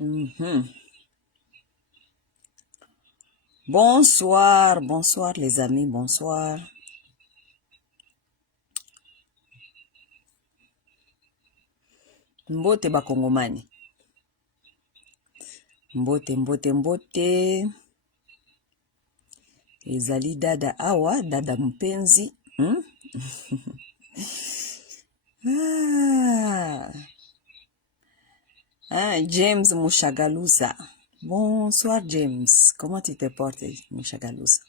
Mhm. Bonsoir, bonsoir les amis, bonsoir. Mbote bakongomani. Mbote. Ezali dada awa, dada mpenzi. James Mushagalusa. Bonsoir James. Comment tu te portes, Mushagalusa?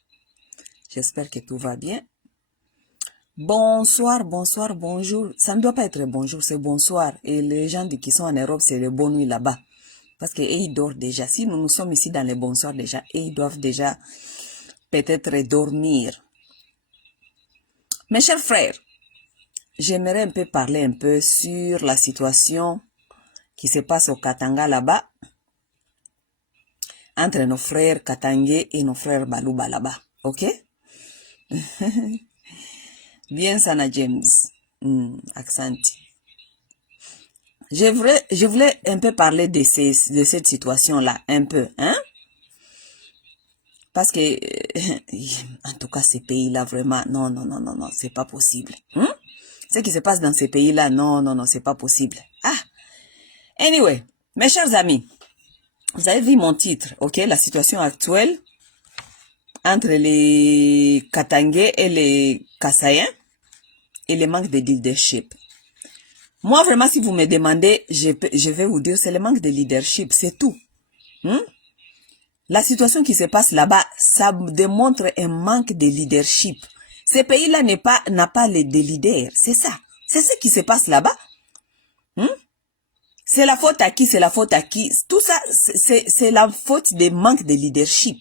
J'espère que tout va bien. Bonsoir, bonjour. Ça ne doit pas être bonjour, c'est bonsoir. Et les gens qui sont en Europe, c'est le bonne nuit là-bas. Parce qu'ils ils dorment déjà. Si nous sommes ici dans les bonsoirs déjà, ils doivent déjà peut-être dormir. Mes chers frères, j'aimerais un peu parler un peu sur la situation qui se passe au Katanga là-bas, entre nos frères Katangais et nos frères Baluba là-bas. Ok? Bien Sana James. Accenti. Je voulais un peu parler de cette situation-là, un peu, hein? Parce que, en tout cas, ces pays-là, vraiment, non, c'est pas possible. Ce qui se passe dans ces pays-là, non, c'est pas possible. Anyway, mes chers amis, vous avez vu mon titre, ok? La situation actuelle entre les Katangais et les Kassaïens et le manque de leadership. Moi, vraiment, si vous me demandez, je vais vous dire, c'est le manque de leadership, c'est tout. La situation qui se passe là-bas, ça démontre un manque de leadership. Ces pays-là n'a pas de leaders, c'est ça. C'est ce qui se passe là-bas. C'est la faute à qui, c'est la faute à qui. Tout ça, c'est la faute des manques de leadership.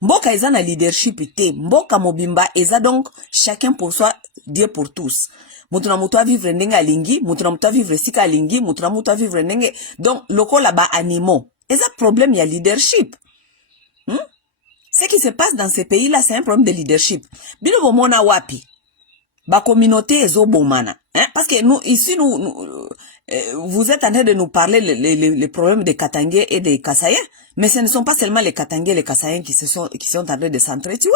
Mboka eza na leadership ite, mboka mobimba eza donc chacun pour soi, Dieu pour tous. Mutu na mutu a vivre ndenge alingi, mutu na mutu a vivre sika alingi, mutu na mutu a vivre ndenge. Donc, loko là-bas animo. Eza problème, il y a leadership. Ce qui se passe dans ces pays-là, c'est un problème de leadership. Bino bomona wapi. Ba communauté ezo bomana. Parce que nous, ici, vous êtes en train de nous parler les problèmes des Katangais et des Kassaïens, mais ce ne sont pas seulement les Katangais et les Kassaïens qui sont en train de s'entretuer.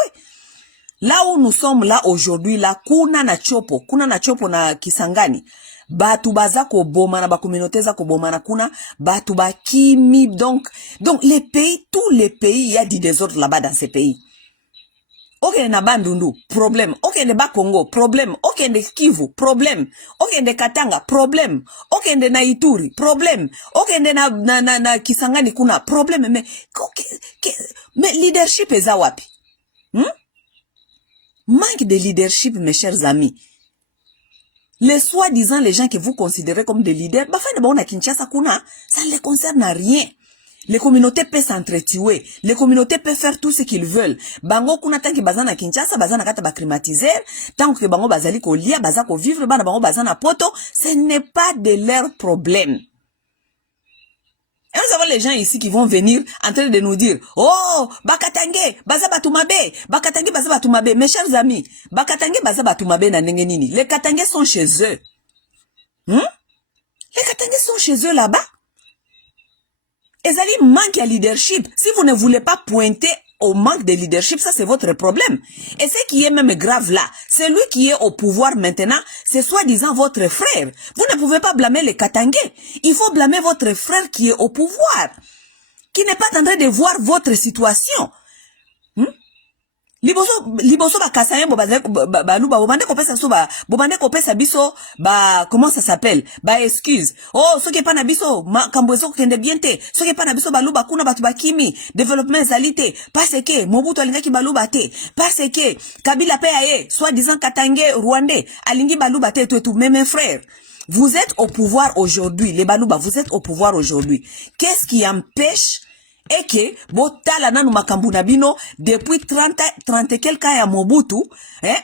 Là où nous sommes là aujourd'hui, là, kuna na chopo na Kisangani, batu bazako bomana, ba communauté zako bomana kuna, batu ba kimi, donc les pays, tous les pays, il y a du désordre là-bas dans ces pays. Ok, na Bandundu, problème. Ok, de Bakongo, problème. Ok, de Kivu, problème. Ok, de Katanga, problème. Ok, de Naituri, problème. Ok, de na Kisangani kuna, problème. Mais leadership est wapi? Manque de leadership, mes chers amis. Les soi-disant, les gens que vous considérez comme des leaders, bah, Kinshasa kuna, ça ne les concerne à rien. Les communautés peuvent s'entretuer. Les communautés peuvent faire tout ce qu'ils veulent. Bango kuna tanki bazana Kinshasa, bazana kata ba climatiser, tant que bango bazali ko lia, bazako vivre, bango bazana poto, ce n'est pas de leur problème. Et nous avons les gens ici qui vont venir en train de nous dire, oh, Bakatangue, Bazabatumabe, Bakatangue, Bazabatumabe. Mes chers amis, Bakatangue, Bazabatumabe na nengenini. Les Katangais sont chez eux. Les Katangais sont chez eux là-bas. Ezali manque de leadership. Si vous ne voulez pas pointer au manque de leadership, ça c'est votre problème. Et ce qui est même grave là, celui qui est au pouvoir maintenant, c'est soi-disant votre frère. Vous ne pouvez pas blâmer les Katangais. Il faut blâmer votre frère qui est au pouvoir, qui n'est pas en train de voir votre situation. Liboso ba Kassaïen baluba bobande kopesa so bobande kopesa biso comment ça s'appelle excuse oh soki pa na biso makambo ezo kende bien te soki pa na biso baluba kuna batu bakimi développement ezalite parce que Mobutu alingaki baluba te parce que Kabila pe aye soi-disant Katangais Rwandais alingi baluba te tout mais mes frères, vous êtes au pouvoir aujourd'hui, les baluba, vous êtes au pouvoir aujourd'hui. Qu'est-ce qui empêche et que botala nanu makambu na bino depuis 30 et quelques ans ya Mobutu,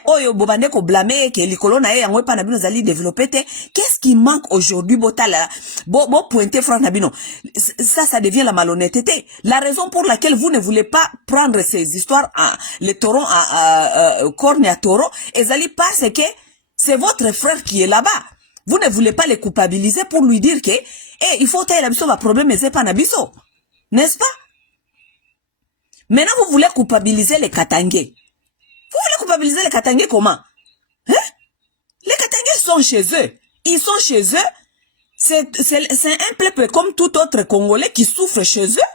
oyo bobande ko blâmer que likolo na ye yango pa na bino zali développer te. Qu'est-ce qui manque aujourd'hui botala bo pointer franc na bino? Ça devient la malhonnêteté. La raison pour laquelle vous ne voulez pas prendre ces histoires les taureaux corne à taureau ezali parce que c'est votre frère qui est là-bas. Vous ne voulez pas les culpabiliser pour lui dire que il faut tailler la biso va problème mais c'est pas nabiso. N'est-ce pas? Maintenant vous voulez culpabiliser les Katangais. Vous voulez culpabiliser les Katangais comment? Hein? Les Katangais sont chez eux. Ils sont chez eux. C'est un peuple comme tout autre Congolais qui souffre chez eux.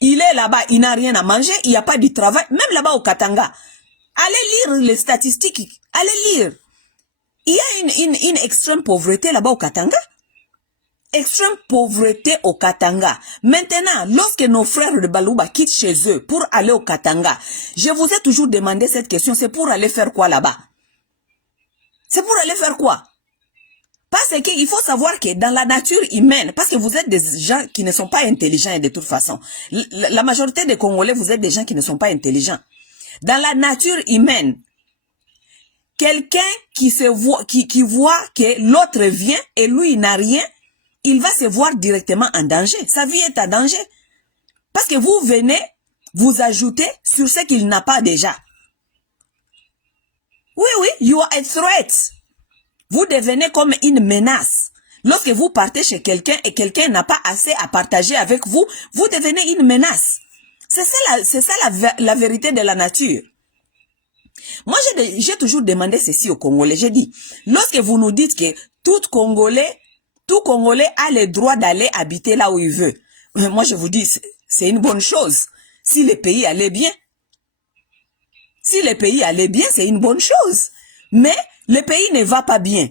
Il est là-bas, il n'a rien à manger, il n'y a pas de travail. Même là-bas au Katanga. Allez lire les statistiques. Allez lire. Il y a une extrême pauvreté là-bas au Katanga. Extrême pauvreté au Katanga. Maintenant, lorsque nos frères de Balouba quittent chez eux pour aller au Katanga, je vous ai toujours demandé cette question, c'est pour aller faire quoi là-bas? C'est pour aller faire quoi? Parce qu'il faut savoir que dans la nature humaine, parce que vous êtes des gens qui ne sont pas intelligents de toute façon. La majorité des Congolais, vous êtes des gens qui ne sont pas intelligents. Dans la nature humaine, quelqu'un qui voit que l'autre vient et lui n'a rien, il va se voir directement en danger. Sa vie est en danger. Parce que vous venez vous ajouter sur ce qu'il n'a pas déjà. Oui, you are a threat. Vous devenez comme une menace. Lorsque vous partez chez quelqu'un et quelqu'un n'a pas assez à partager avec vous, vous devenez une menace. C'est ça la vérité de la nature. Moi, j'ai toujours demandé ceci aux Congolais. J'ai dit, lorsque vous nous dites que tout Congolais a le droit d'aller habiter là où il veut. Moi, je vous dis, c'est une bonne chose. Si le pays allait bien, c'est une bonne chose. Mais le pays ne va pas bien.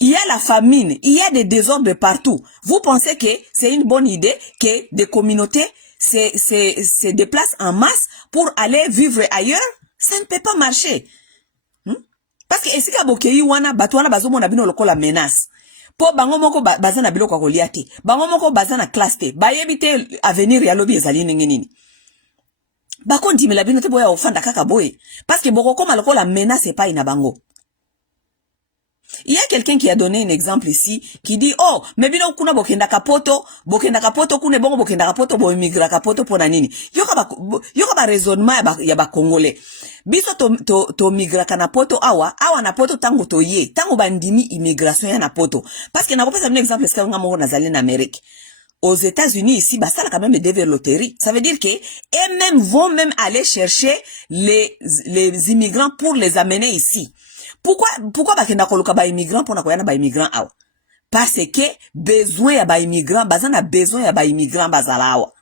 Il y a la famine, il y a des désordres partout. Vous pensez que c'est une bonne idée que des communautés se déplacent en masse pour aller vivre ailleurs? Ça ne peut pas marcher. Parce que si kabokei wana batwana bazomona bino lokola menace. Po bango moko bazana biloko kolia te. Bango moko bazana classe te. Bayebi te avenir ya lobi ezali ndenge nini. Bako ndimela bino te boya ofanda kaka boye. Parce que boko koma lokola menace epai na bango. Il y a quelqu'un qui a donné un exemple ici, qui dit, oh, mais bino kuna bokenda kapoto kune bongo bokenda kapoto bo immigra kapoto pona nini. Yoka ba raisonnement ya ba Congolais. Biso to migra kana poto awa na poto tango to ye, tango bandimi immigration ya na poto. Parce que na kopesa un exemple est-ce que nga moko nazali en Amérique. Aux États-Unis ici, bah ça a quand même des loteries. Ça veut dire que eux-mêmes vont même aller chercher les immigrants pour les amener ici. Pourquoi bakenda koluka ba immigrant pour na koyana ba immigrant awa? Parce que besoin ya ba immigrant, bazana besoin ya ba immigrant bazala awa.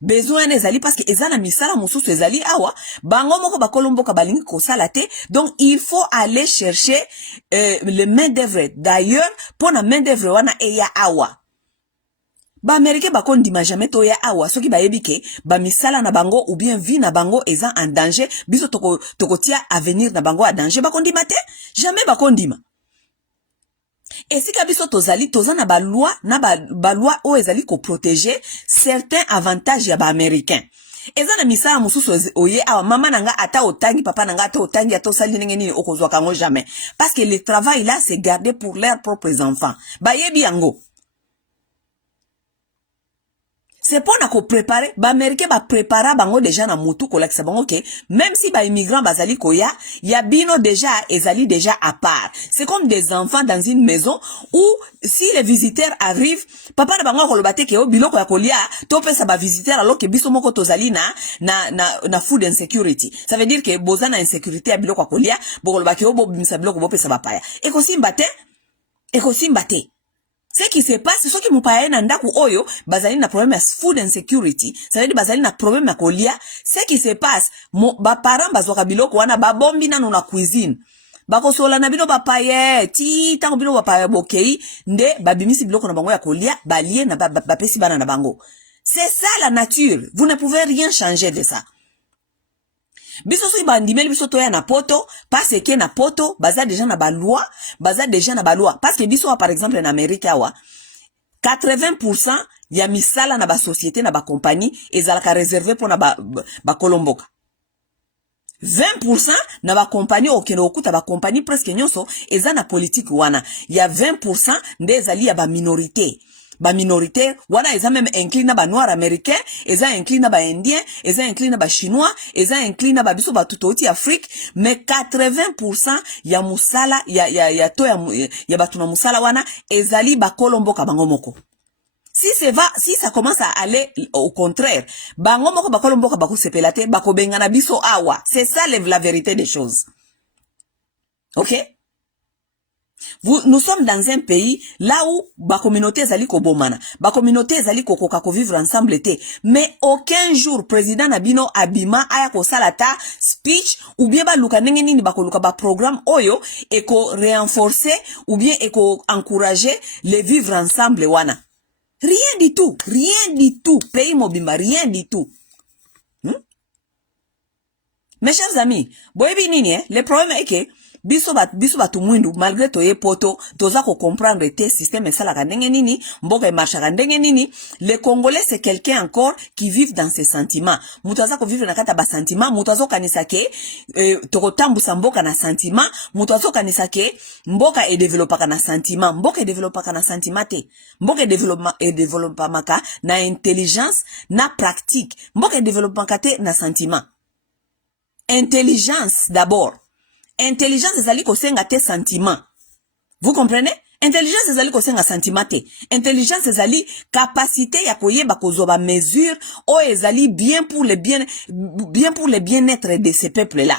Besoin ezali parce que ezana misala mususu ezali awa, bango moko bakolomboka balingi kosala te, donc il faut aller chercher le main d'œuvre d'ailleurs pour na main d'œuvre wana eya awa. Ba Américain bakondima jamais toya awa soki bayebi ke ba misala na bango ou bien vie na bango eza en danger, biso tokotia avenir na bango a danger, bakondima te, jamais bakondima. Et si kabiso tozana ba loi o ezali ko protéger certains avantages ya ba américain. Ezana misala mususu oye awa mama nanga ata otangi papa nanga ata otangi ata osali ndenge nini okozwa kango jamais. Parce que le travail là c'est gardé pour leurs propres enfants. Bayebi yango. C'est pour nous préparer, ba américain ba préparer bango déjà na mutu kolakisa bango ke même si ba immigrants bazali koya, ya bino déjà ezali déjà à part. C'est comme des enfants dans une maison où si les visiteurs arrivent, papa na bango kolobate ke o biloko ya kolia, to pesa ba visiteurs alors que biso moko tozali na food insecurity. Ça veut dire que bozana insécurité ya biloko ya kolia, bokolobake o bo bimisa biloko bo pesa ba paya. Ekosimba te. Ce qui se passe, ce qui moupaye na ndaku oyo, bazali na problème ya food insecurity, ça veut dire bazali na problème ya kolia, ce qui se passe, ba parents bazwaka biloko wana ba bombi nanu na cuisine. Bako sola na bino bapaye, ti tango bino bapaye bokei, nde babimisi biloko na bango ya kolia, balie na bapesi bana na bango. C'est ça la nature, vous ne pouvez rien changer de ça. Biso so ibandimeli biso toya na poto parce que na poto baza déjà na ba loi parce que biso par exemple en Amérique awa 80% ya misala na ba société na ba compagnie ezalaka réservé pour na ba kolomboka. 20% na ba compagnie okeno okuta ba compagnie presque nyonso eza na politique wana. Ya 20% nde ezali ya ba minorité. ba minoritaire, wana eza même inclus na ba noir américain, eza inclus na ba indien, eza inclus na ba chinois, eza inclus na ba biso ba tutoti Afrique, mais 80% ya musala ya to ya batu na musala wana ezali ba kolomboka bango moko. Si ça commence à aller au contraire, bango moko ba kolomboka ba kusepelate ba ko bengana biso awa. C'est ça la vérité des choses. OK? Nous sommes dans un pays là où ba communauté zali ko bomana, ba communauté zali ko koka ko vivre ensemble été, mais aucun jour président Nabino abima aya ko salata speech ou bien ba luka ndenge nini ba ko luka ba programme oyo et ko renforcer ou bien et ko encourager les vivre ensemble wana. Rien du tout, pays mobimba, rien du tout. Mes chers amis, boyebi nini le problème est que biso batu mwindu malgré toye poto toza ko comprendre te système esala ndenge nini mboka e marcha ndenge nini. Les Congolais c'est quelqu'un encore qui vivent dans ses sentiments. Mutu aza ko vivre na kata ba sentiments, mutu azo kanisa ke toko tambusa mboka na sentiment, mutu azo kanisa ke mboka e développer na sentiment, mboka e développer na sentiment te. Mboka e développer maka na intelligence na pratique. Mboka e développer kate na sentiment. Intelligence d'abord. Intelligence ezali kosenga te sentiment. Vous comprenez? Intelligence ezali kosenga sentiment te. Intelligence ezali capacité ya koyeba kozoba mesure o ezali bien pour le bien-être de ces peuples là.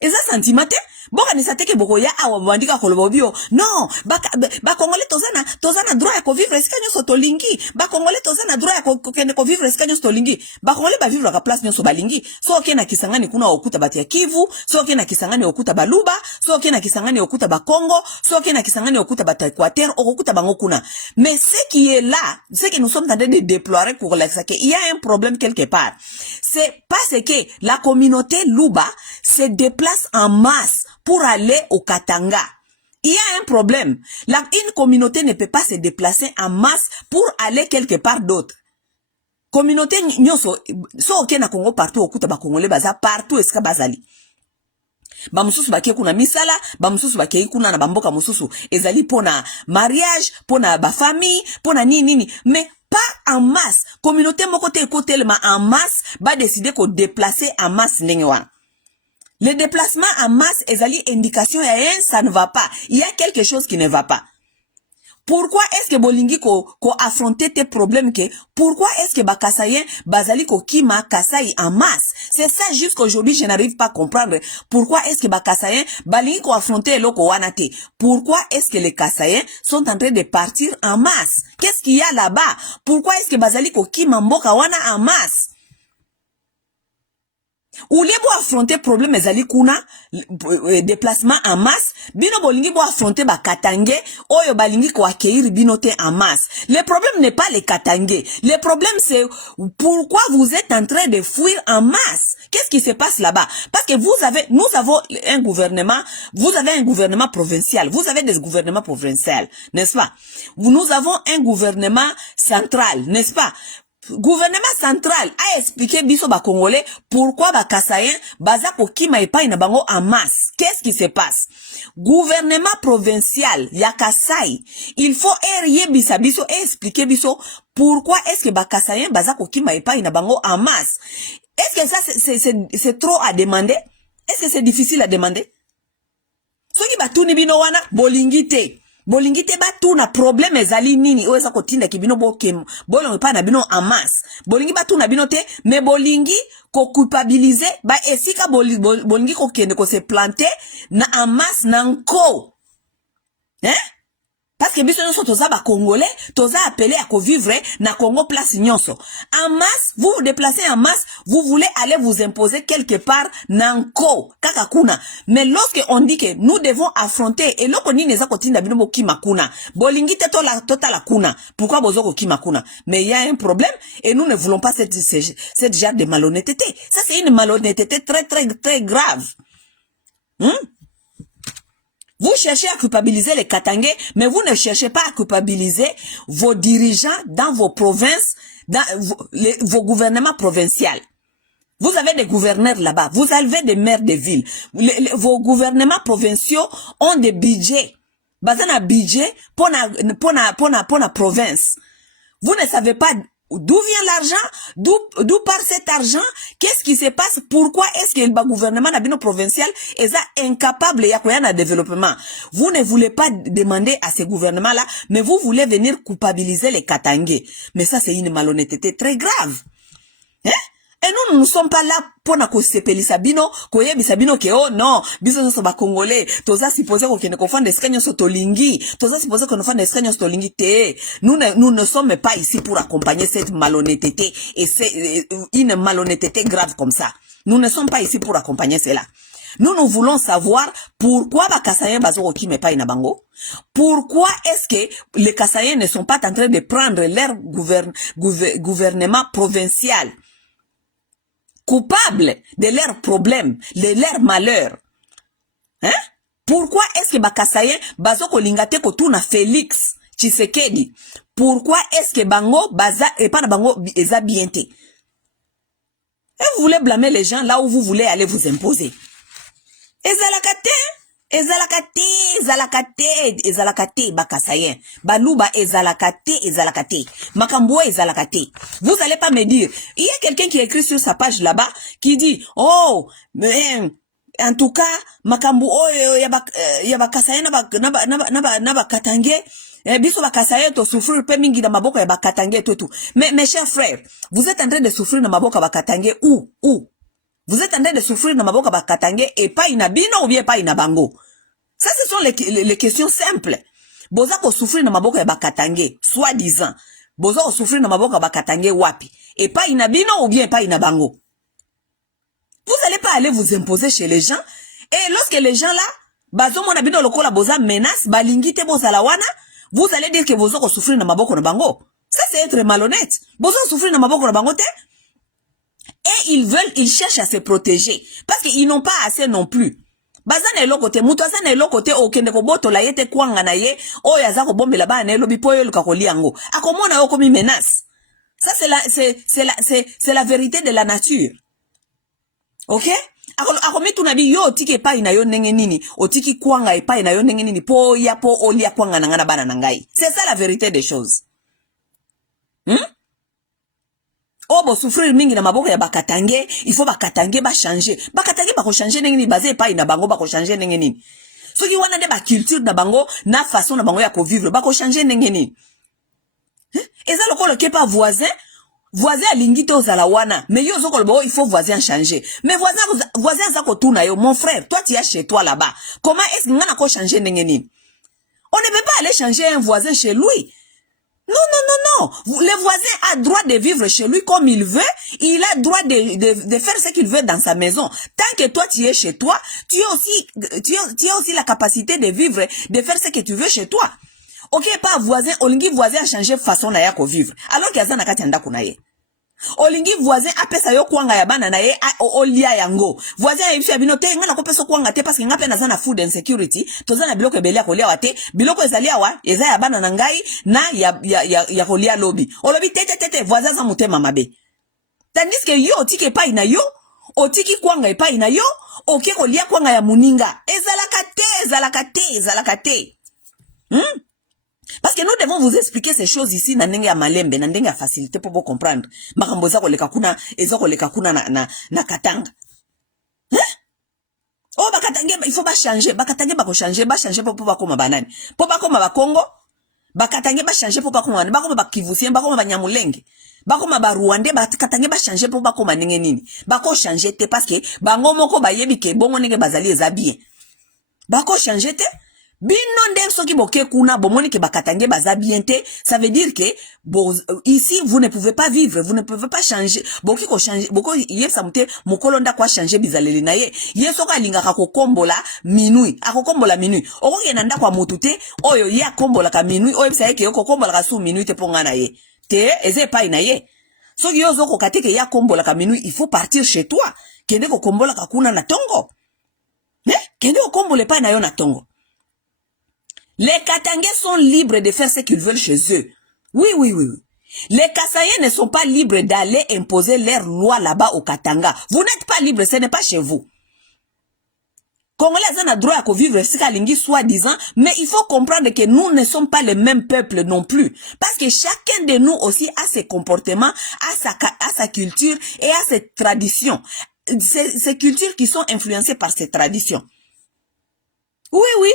Eza sentiment te. Boka ni sateke boko ya awa mwandika kolobo bio. Non, ba Congolais tozana droit ya ko vivre eskanyo so tolingi. Ba Congolais tozana droit ya ko vivre eskanyo so tolingi. Ba Congolais ba vivre ka place nyoso balingi. So okena Kisangani kuna okuta bati ya Kivu, so okena Kisangani okuta Baluba, so okena Kisangani okuta ba Congo, so okena Kisangani okuta bata Équateur, okuta bango kuna. Mais ce qui est là, ce que nous sommes en train de déplorer pour la que il y a un problème quelque part. C'est parce que la communauté Luba se déplace en masse pour aller au Katanga. Il y a un problème. Une communauté ne peut pas se déplacer en masse pour aller quelque part d'autre. Communauté nyoso, so ok na Congo partout, okuta ba Congolais baza partout eska bazali. Ba mususu ba kuna misala, ba mususu ba kuna na bamboka mususu ezali pona mariage, pona ba famille, pona nini, mais pas en masse. Communauté moko te ko tellement en masse, ba décider ko déplacer en masse ndenge wana. Le déplacement en masse, ezali indication ça ne va pas. Il y a quelque chose qui ne va pas. Pourquoi est-ce que bolingi ko affronter tes problèmes que pourquoi est-ce que bakasayen bazali ko kima kasai en masse? C'est ça jusqu'aujourd'hui je n'arrive pas à comprendre. Pourquoi est-ce que bakasayen balingi ko affronter loko wanate? Pourquoi est-ce que les kasayens sont en train de partir en masse? Qu'est-ce qu'il y a là-bas? Pourquoi est-ce que bazali ko kima mboka wana en masse? Ou les bo affronter problème ezali kuna déplacement en masse bino bolingi bo affronter ba katangé oyo balingi ko accueillir bino te en masse. Le problème n'est pas les katangé. Le problème c'est pourquoi vous êtes en train de fuir en masse. Qu'est-ce qui se passe là-bas? Parce que nous avons un gouvernement, vous avez un gouvernement provincial, vous avez des gouvernements provinciaux, n'est-ce pas? Nous avons un gouvernement central, n'est-ce pas? Gouvernement central a expliqué biso ba Congolais pourquoi ba Kasayen baza ko kima epai na bango en masse. Qu'est-ce qui se passe? Gouvernement provincial ya Kasai, il faut bisa biso et expliquer biso pourquoi est-ce que ba Kasayen baza ko kima epai na bango en masse. Est-ce que ça c'est trop à demander? Est-ce que c'est difficile à demander? Soki batuni bino wana bolingite. Bolingite batu na problème ezali nini oza kotinda kibino bokem bolongi pa na bino en masse bolingi batu na bino te mais bolingi ko culpabiliser ba esika bolingi ko kende ko se planter na en masse na nko parce que biso nyonso toza ba Congolais toza appelé à vivre na Congo place nyonso en masse. Vous vous déplacez en masse, vous voulez aller vous imposer quelque part nanko kaka kuna. Mais lorsque on dit que nous devons affronter et loko nini eza kotinda bino bokima kuna bolingi te la kuna, pourquoi bozoko kima kuna? Mais il y a un problème et nous ne voulons pas cette genre de malhonnêteté. Ça c'est une malhonnêteté très très très grave. Vous cherchez à culpabiliser les Katangais, mais vous ne cherchez pas à culpabiliser vos dirigeants dans vos provinces, dans vos gouvernements provinciaux. Vous avez des gouverneurs là-bas, vous avez des maires de villes. Vos gouvernements provinciaux ont des budgets Bazana budget pour la province. Vous ne savez pas d'où vient l'argent, d'où part cet argent, qu'est-ce qui se passe, pourquoi est-ce que le gouvernement nabino provincial est incapable de développement. Vous ne voulez pas demander à ce gouvernement-là, mais vous voulez venir culpabiliser les Katangais. Mais ça, c'est une malhonnêteté très grave. Hein? Et nous ne sommes pas là pour nakosepelisa bino, koyebisa bino ke oh non, biso so ba congolais, toza supposé ko kene ko fanda eskanyo so tolingi, toza supposé ko no fanda eskanyo so tolingi te. Nous ne sommes pas ici pour accompagner cette malhonnêteté et c'est une malhonnêteté grave comme ça. Nous ne sommes pas ici pour accompagner cela. Nous voulons savoir pourquoi ba Kassayen bazoko ki me pa ina bango. Pourquoi est-ce que les Kassayen ne sont pas en train de prendre leur gouvernement provincial coupables de leurs problèmes, de leurs malheurs. Hein? Pourquoi est-ce que Bakassayen bazoko lingate ko tuna Félix Tshisekedi? Pourquoi est-ce que bango baza et pas bango eza bienté? Et vous voulez blâmer les gens là où vous voulez aller vous imposer. Ezalakate Bakassayen. Baluba ezalakate. Makambo ezalakate. Vous allez pas me dire, il y a quelqu'un qui écrit sur sa page là-bas qui dit, oh, mais en tout cas, makambo oh ya Bakassayen na Bakatange. Biso Bakassayen to souffrir pe mingi na maboko ya Bakatange tout. Mais mes chers frères, vous êtes en train de souffrir na maboko ya Bakatange où? Vous êtes en train de souffrir dans ma boca Bakatangé et pas inabino ou bien pas inabango. Ça, ce sont les questions simples. Boza ko souffrir dans ma boca Bakatangé, soi-disant. Boza ko souffrir dans ma boca Bakatangé wapi. Et pas inabino ou bien pas inabango. Vous allez pas aller vous imposer chez les gens. Et lorsque les gens là, bazo mon abino lokola boza menace, balingite boza la wana, vous allez dire que boza ko souffrir dans ma boca bango. Ça, c'est être malhonnête. Boza souffrir dans ma boca bango te. Et ils cherchent à se protéger. Parce qu'ils n'ont pas assez non plus. Bazana elo kote, mutoza na elo kote, okende ko boto la yete kwanga na ye, o yaza ko bombe la ba na elo bipoyo luka ko liango. Akomona yo komi menace. Ça c'est la vérité de la nature. OK? Akomi tunabi yo otiki pa ina yo ndenge nini, otiki kwanga epa ina yo ndenge nini, po ya po olia kwanga na ngana bana na ngai. C'est ça la vérité des choses. Oh, bo souffrir mingi na maboko ya Bakatange, il faut Bakatange ba changer. Bakatange ba ko changer nengeni basé pa ina bango ba ko changer nengeni. So ki wana de ba culture na bango, na façon na bango ya ko vivre, ba ko changer nengeni. Eza lokolo ke pa voisin alingi to zala wana, mais yo zoko lobo il faut voisin changer. Mais voisin za ko tuna yo, mon frère, toi tu es chez toi là-bas. Comment est-ce que ngana ko changer nengeni? On ne peut pas aller changer un voisin chez lui. Non. Le voisin a droit de vivre chez lui comme il veut. Il a droit de faire ce qu'il veut dans sa maison. Tant que toi, tu es chez toi, tu as aussi la capacité de vivre, de faire ce que tu veux chez toi. Ok, pas voisin, olingi voisin a changé façon na yako vivre. Alors qu'il y a zana kati anda kunaye. Olingi voisin apesa yo kwanga ya bana na ye olia yango. Voisin ya ibisi ya binote ngana ko pesa kwanga te parce que ngape na zana food insecurity, to zana biloko ebelia ko lia wate, biloko ezalia wa, eza ya bana na ngai na ya ko lia lobby. Olobi tete voisin za mutema mabe. Tandis que yo otiki pa ina yo, otiki kwanga pa ina yo, oke ko lia kwanga ya muninga. Ezalakate. Parce que nous devons vous expliquer ces choses ici na ndenge ya malembe, na ndenge ya facilité pour vous comprendre. Makambo za koleka kuna, ezo koleka kuna na Katanga. Oh Bakatange, il faut pas changer. Bakatange ba ko changer pour pas koma banani. Pour pas koma ba Congo. Bakatange ba changer pour pas koma ba koma ba Kivusien, ba koma ba Nyamulenge. Ba koma ba Rwandais, Bakatange ba changer pour pas koma ndenge nini. Ba ko changer te parce que bango moko ba yebi ke bongo ndenge bazali eza bien. Ba ko changer te. Bino ndem soki boke kuna bomoni ke Bakatange baza bien te, ça veut dire que ici vous ne pouvez pas vivre, vous ne pouvez pas changer. Boki ko changer, boko yesa mute mokolo nda kwa changer bizaleli na ye. Yeso ka lingaka ko kombola minui, akokombola minui. Oko ke nanda kwa motute, oyo ya kombola ka minui, oyo bisa yeke yoko kombola ka su minui te ponga na ye. Te eze pa ina ye. Soki yozo ko kateke ya kombola ka minui, il faut partir chez toi. Kende ko kombola ka kuna na tongo. Kende ko kombole pa na yo na tongo. Les Katangais sont libres de faire ce qu'ils veulent chez eux. Oui. Les Kassaïens ne sont pas libres d'aller imposer leurs lois là-bas au Katanga. Vous n'êtes pas libres, ce n'est pas chez vous. Congolais ont droit à vivre soi-disant, mais il faut comprendre que nous ne sommes pas les mêmes peuples non plus. Parce que chacun de nous aussi a ses comportements, a sa culture et a ses traditions. Ces cultures qui sont influencées par ces traditions. Oui, oui.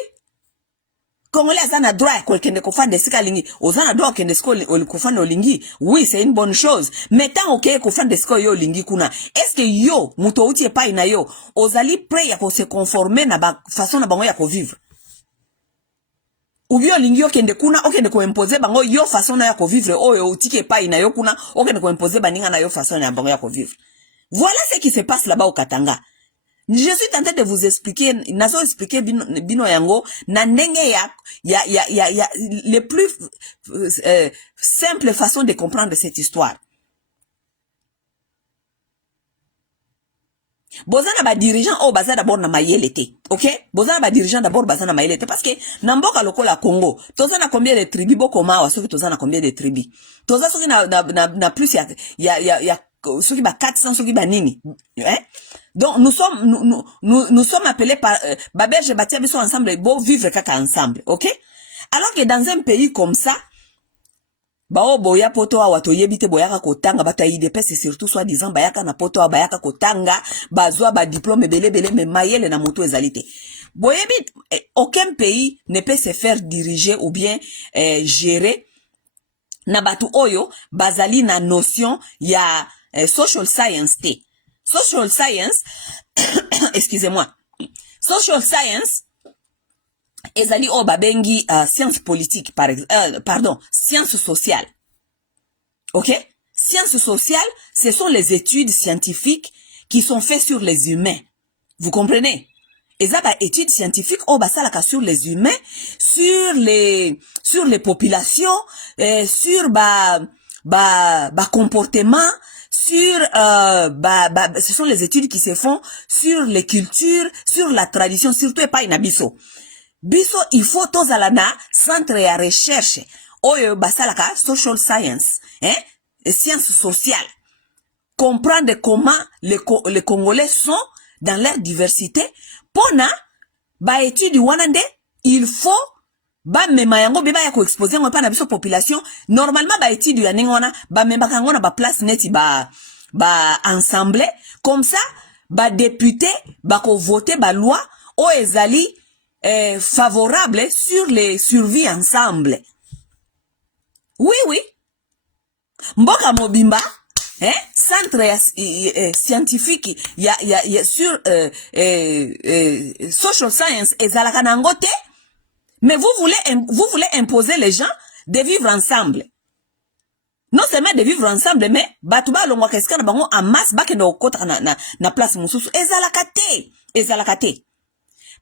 Congolais ont droit à quelqu'un de kofan de sikalingi. Ozana droit à de kofan olingi. Oui, c'est une bonne chose. Mais tant ok kofan de sko yo lingi kuna. Est-ce que yo, muto uti pa ina yo, ozali prêt à se conformer na ba façon na bango ya ko vivre? Ou bien lingi yo kende kuna, okende ko imposer bango yo façon na ya ko vivre. Oh yo uti ke pa ina yo kuna, okende ko imposer baninga na yo façon na bango ya ko vivre. Voilà ce qui se passe là-bas au Katanga. Je suis tenté de vous expliquer, nazo expliquer bino yango, na ndenge ya les plus simples façons de comprendre cette histoire. Bozana ba dirigeant o baza d'abord na mayelete, ok? Bozana ba dirigeant d'abord baza na mayelete parce que na mboka lokola Congo, tozana combien de tribus bokoma wa soki tozana combien de tribus. Toza soki na plus ya soki ba 400 soki ba nini, hein? Donc nous sommes appelés par Baberge Batia biso ensemble bon vivre kaka ensemble, ok? Alors que dans un pays comme ça, bao boya poto wa to yebite boyaka kotanga bata IDP c'est surtout soit disant bayaka na poto bayaka kotanga bazwa ba diplôme belé mais mayele na moto ezalité. Boyebi aucun pays ne peut se faire diriger ou bien gérer na batu oyo bazali na notion ya social science te. Social science, excusez-moi, social science, ezali o babengi science politique, pardon, science sociale. Ok? Science sociale, ce sont les études scientifiques qui sont faites sur les humains. Vous comprenez? Ezaba études scientifiques o basalaka sur les humains, sur les populations, sur ba comportement, sur ce sont les études qui se font sur les cultures, sur la tradition, surtout pas na biso. Biso il faut tozalana centre ya recherche oyo basalaka social science, hein, sciences sociales. Comprendre comment les Congolais sont dans leur diversité. Pona ba étude wanande, il faut ba mema yango beba ya ko exposer ngo pa na biso population. Normalement ba étude ya ningona ba memba kango na ba place neti ba ensemble comme ça ba député ba ko voter ba loi o ezali favorable sur les survie ensemble. Oui oui. Mboka mobimba centre scientifique ya sur social science ezalaka nango te. Mais vous voulez imposer les gens de vivre ensemble. Non seulement de vivre ensemble, mais batuba longwa keska na bango en masse bakende okota na place mususu ezalaka te.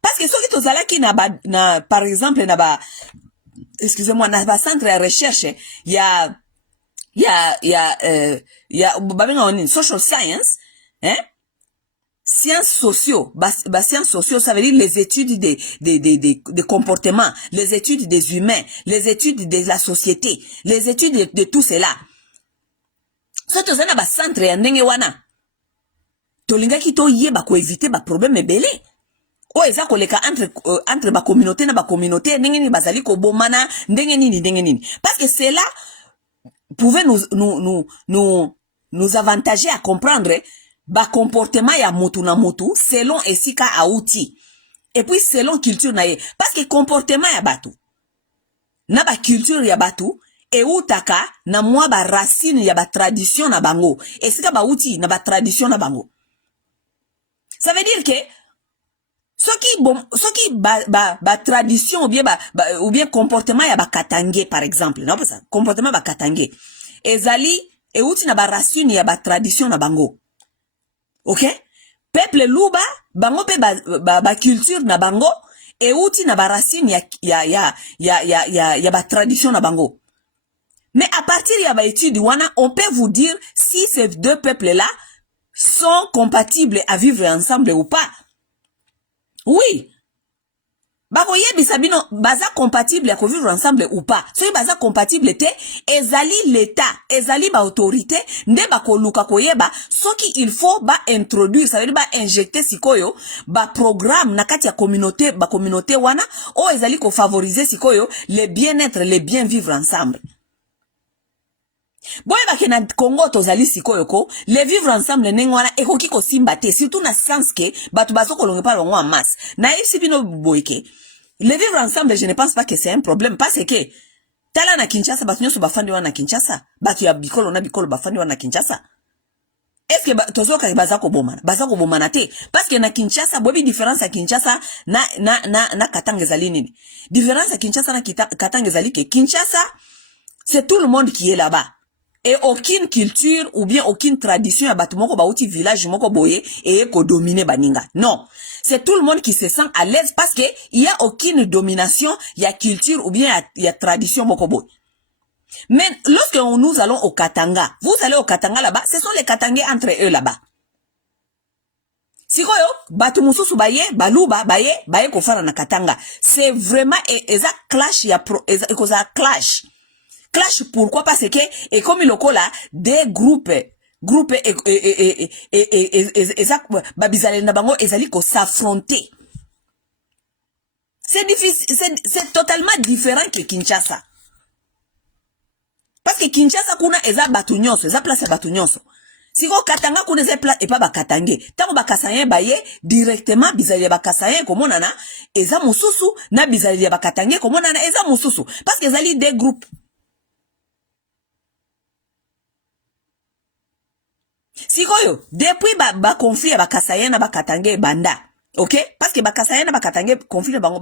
Parce que soki tozalaki na par exemple excusez-moi na ba centre de recherche ya babenga on social science, hein? Sciences sociaux, sciences sociaux, ça veut dire les études des comportements, les études des humains, les études de la société, les études de tout cela. Ça te zana ba centre ya ndenge wana. Tolinga ki to yeba ko éviter ba problème ebele. O eza koleka entre ba communauté na ba communauté ndenge ni bazali ko bomana ndenge nini. Parce que cela pouvait nous avantager à comprendre ba comportement ya motu na motu selon esika auti et puis selon culture na ye. Parce que comportement ya batu na ba culture ya batu e utaka na mwa ba racine ya ba tradition na bango esika ba uti na ba tradition na bango. Ça veut dire que soki ba tradition ou bien comportement ya ba katangé par exemple, non ça comportement ba katangé ezali e uti na ba racine ya ba tradition na bango. Ok? Peuple luba, bango pe ba culture na bango, et outi na ba racine ya ba tradition na bango. Mais à partir ya ba étude wana, on peut vous dire si ces deux peuples-là sont compatibles à vivre ensemble ou pas. Oui. Bako yebisa bino baza compatible ya vivre ensemble ou pas. Soki baza compatible te, ezali l'état, ezali ba autorité, nde bako luka koyeba, soki il faut ba introduire, ça veut dire ba injecter sikoyo, ba programme na kati ya communauté, ba communauté wana, o ezali ko favoriser sikoyo, le bien-être, le bien vivre ensemble. Boye bake na Congo tozali sikoyo ko, le vivre ensemble nengwana ekoki ko simba te, surtout na sens que batu bazo kolonge pa longo en masse. Na isi bino boyeke. Le vivre ensemble, je ne pense pas que c'est un problème parce que tala na Kinshasa batu nyoso bafandi wana Kinshasa, batu ya bikolo na bikolo bafandi wana Kinshasa. Est-ce que tozo ka bazako bomana te parce que na Kinshasa bobi différence à Kinshasa na Katanga ezali nini? Différence à Kinshasa na Katanga ezali que Kinshasa c'est tout le monde qui est là-bas. Et aucune culture ou bien aucune tradition à batumoko bauti village moko boye et ko dominer baninga. Non. C'est tout le monde qui se sent à l'aise parce que il y a aucune domination, il y a culture ou bien il y a tradition moko boye. Mais lorsque nous allons au Katanga, vous allez au Katanga là-bas, ce sont les Katangais entre eux là-bas. Sikoyo, batu mususu baye, baluba, baye kofana na Katanga. C'est vraiment, eza clash, eza clash. Clash pourquoi? Parce que, et comme il y a des groupes, babizale na bango, ezali ko s'affronter. C'est difficile, c'est totalement différent que Kinshasa. Parce que Kinshasa kuna eza batu nyonso, eza place batu nyonso. Siko Katanga kuna eza place, et pas bakatange. Tango bakasayen baye, directement bizali ya bakasayen komonana, eza mususu, na bizali ya bakatange komonana, eza mususu. Parce que ezali des groupes. Sikoyo, depuis ba conflit ba kasayen na ba katange banda. OK? Parce que ba kasayen na ba katange conflit de bango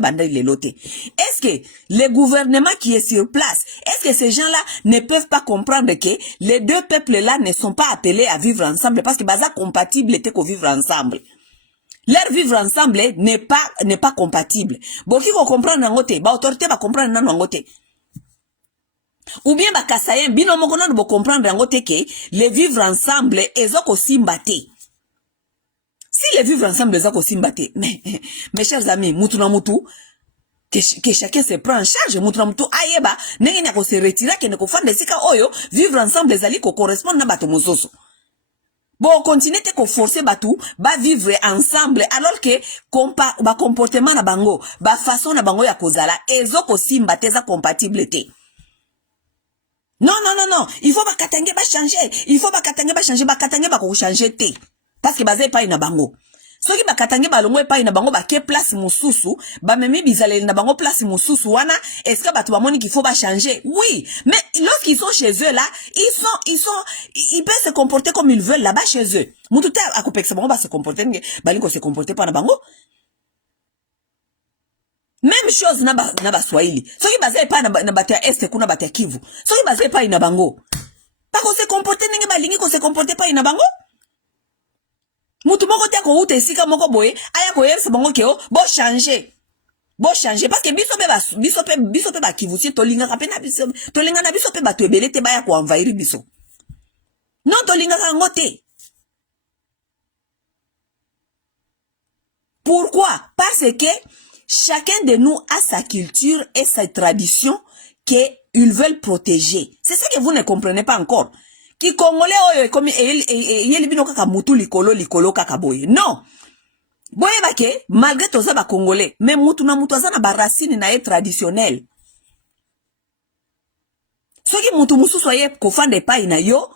banda il est loté. Est-ce que le gouvernement qui est sur place, est-ce que ces gens-là ne peuvent pas comprendre que les deux peuples-là ne sont pas appelés à vivre ensemble parce que baza compatible était ko vivre ensemble. Leur vivre ensemble n'est pas compatible. Bon qui ko comprendre nangote, ba autorité ba comprendre nangote. Ou bien bakasayen bino moko na bo comprendre yango te ke les vivre ensemble ezoko simbate. Si les vivre ensemble ezoko simbate, mais mes chers amis, mutu na mutu que chacun se prend en charge, mutu na mutu ayeba ndenge na ko se retirer ke ne ko fande sika oyo vivre ensemble ezali ko correspond na bato mososo. Bon continuer te ko forcer batu ba vivre ensemble alors que ba comportement na bango, ba façon na bango ya kozala ezoko simbate eza compatible te. Non. Il faut pas katange ba changer. Il faut pas katange ba changer. Ba katange ba ko changer te. Parce que bazé pa ina bango. Soki ba katange ba longo pa ina bango ba ke place mususu. Ba memi bizale na bango place mususu wana. Est-ce que ba tu moni qu'il faut pas changer? Oui. Mais lorsqu'ils sont chez eux là, ils peuvent se comporter comme ils veulent là-bas chez eux. Mututa akopeksa bango ba se comporter. Balingo se comporter pa na bango. Même chose na ba Swahili. Soki bazé pa na batia est kuna batia Kivu. Soki bazé pa ina bango. Pas qu'on se comporter nenge balingi ko se comporter pa ina bango. Mutu moko te ko uta esika moko boye, aya ko yebisa bango ke o bo changer. Bo changer parce que biso pe ba Kivu si tolinga ka pe na biso. Tolinga na biso pe ba to ebele te ba ya ko envahir biso. Non tolinga ka ngote. Pourquoi? Parce que chacun de nous a sa culture et sa tradition qu'ils veulent protéger. C'est ça que vous ne comprenez pas encore. Qui Congolais oyo comme yeli bino kaka mutu likolo kaka boye. Non. Boye bake malgré tout ça ba Congolais, mais mutu na mutu azana ba racine na ye traditionnel. Soki mutu mususu ye ko fande pa ina yo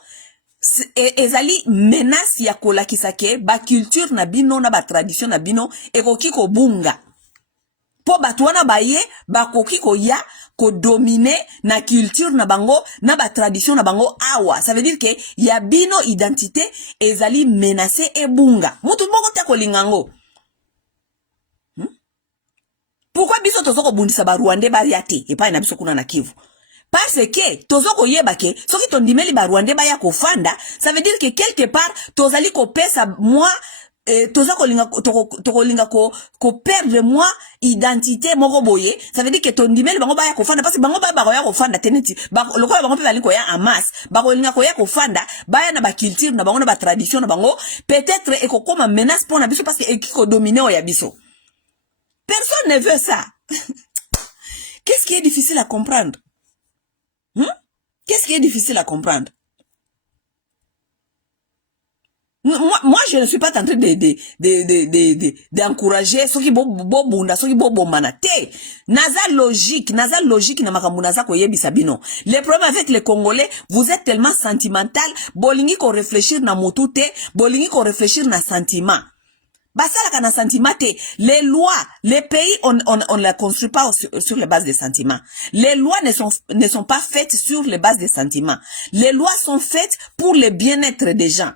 ezali menace ya kolakisa ke ba culture na bino na ba tradition na bino ekoki ko bunga. Po batuana baye bakoki ko ya ko dominer na culture na bango na ba tradition na bango awa. Ça veut dire que ya bino identité ezali menacé e bunga. Mutu moko te ko lingango. Pourquoi biso tozoko bundisa ba Rwandais ba yate e pa na biso kuna na Kivu? Parce que tozoko yeba ke soki tondimeli ba Rwandais ba ya ko fanda, ça veut dire que quelque part tozali ko pesa moi toza kolinga ko perdre moi identité moko boye. Ça veut dire que ton dimel bango ba ya ko fanda parce que bango ba ya ko fanda teneti lokola bango pe bali ko ya amas ba kolinga ko ya ko fanda ba ya na ba culture na bango na ba tradition na bango peut-être e ko koma menace pour na biso parce que e ko dominer o ya biso. Personne ne veut ça. Qu'est-ce qui est difficile à comprendre? Qu'est-ce qui est difficile à comprendre? Moi, je ne suis pas en train d'encourager ceux qui bobunda, ceux qui bobomanate. Naza logique na makambu naza koyebi sabino. Le problème avec les Congolais, vous êtes tellement sentimental, bolingi ko réfléchir na motute, bolingi ko réfléchir na sentiment. Basala kana sentiment te. Les lois, les pays, on ne les construit pas sur les bases des sentiments. Les lois ne sont pas faites sur les bases des sentiments. Les lois sont faites pour le bien-être des gens.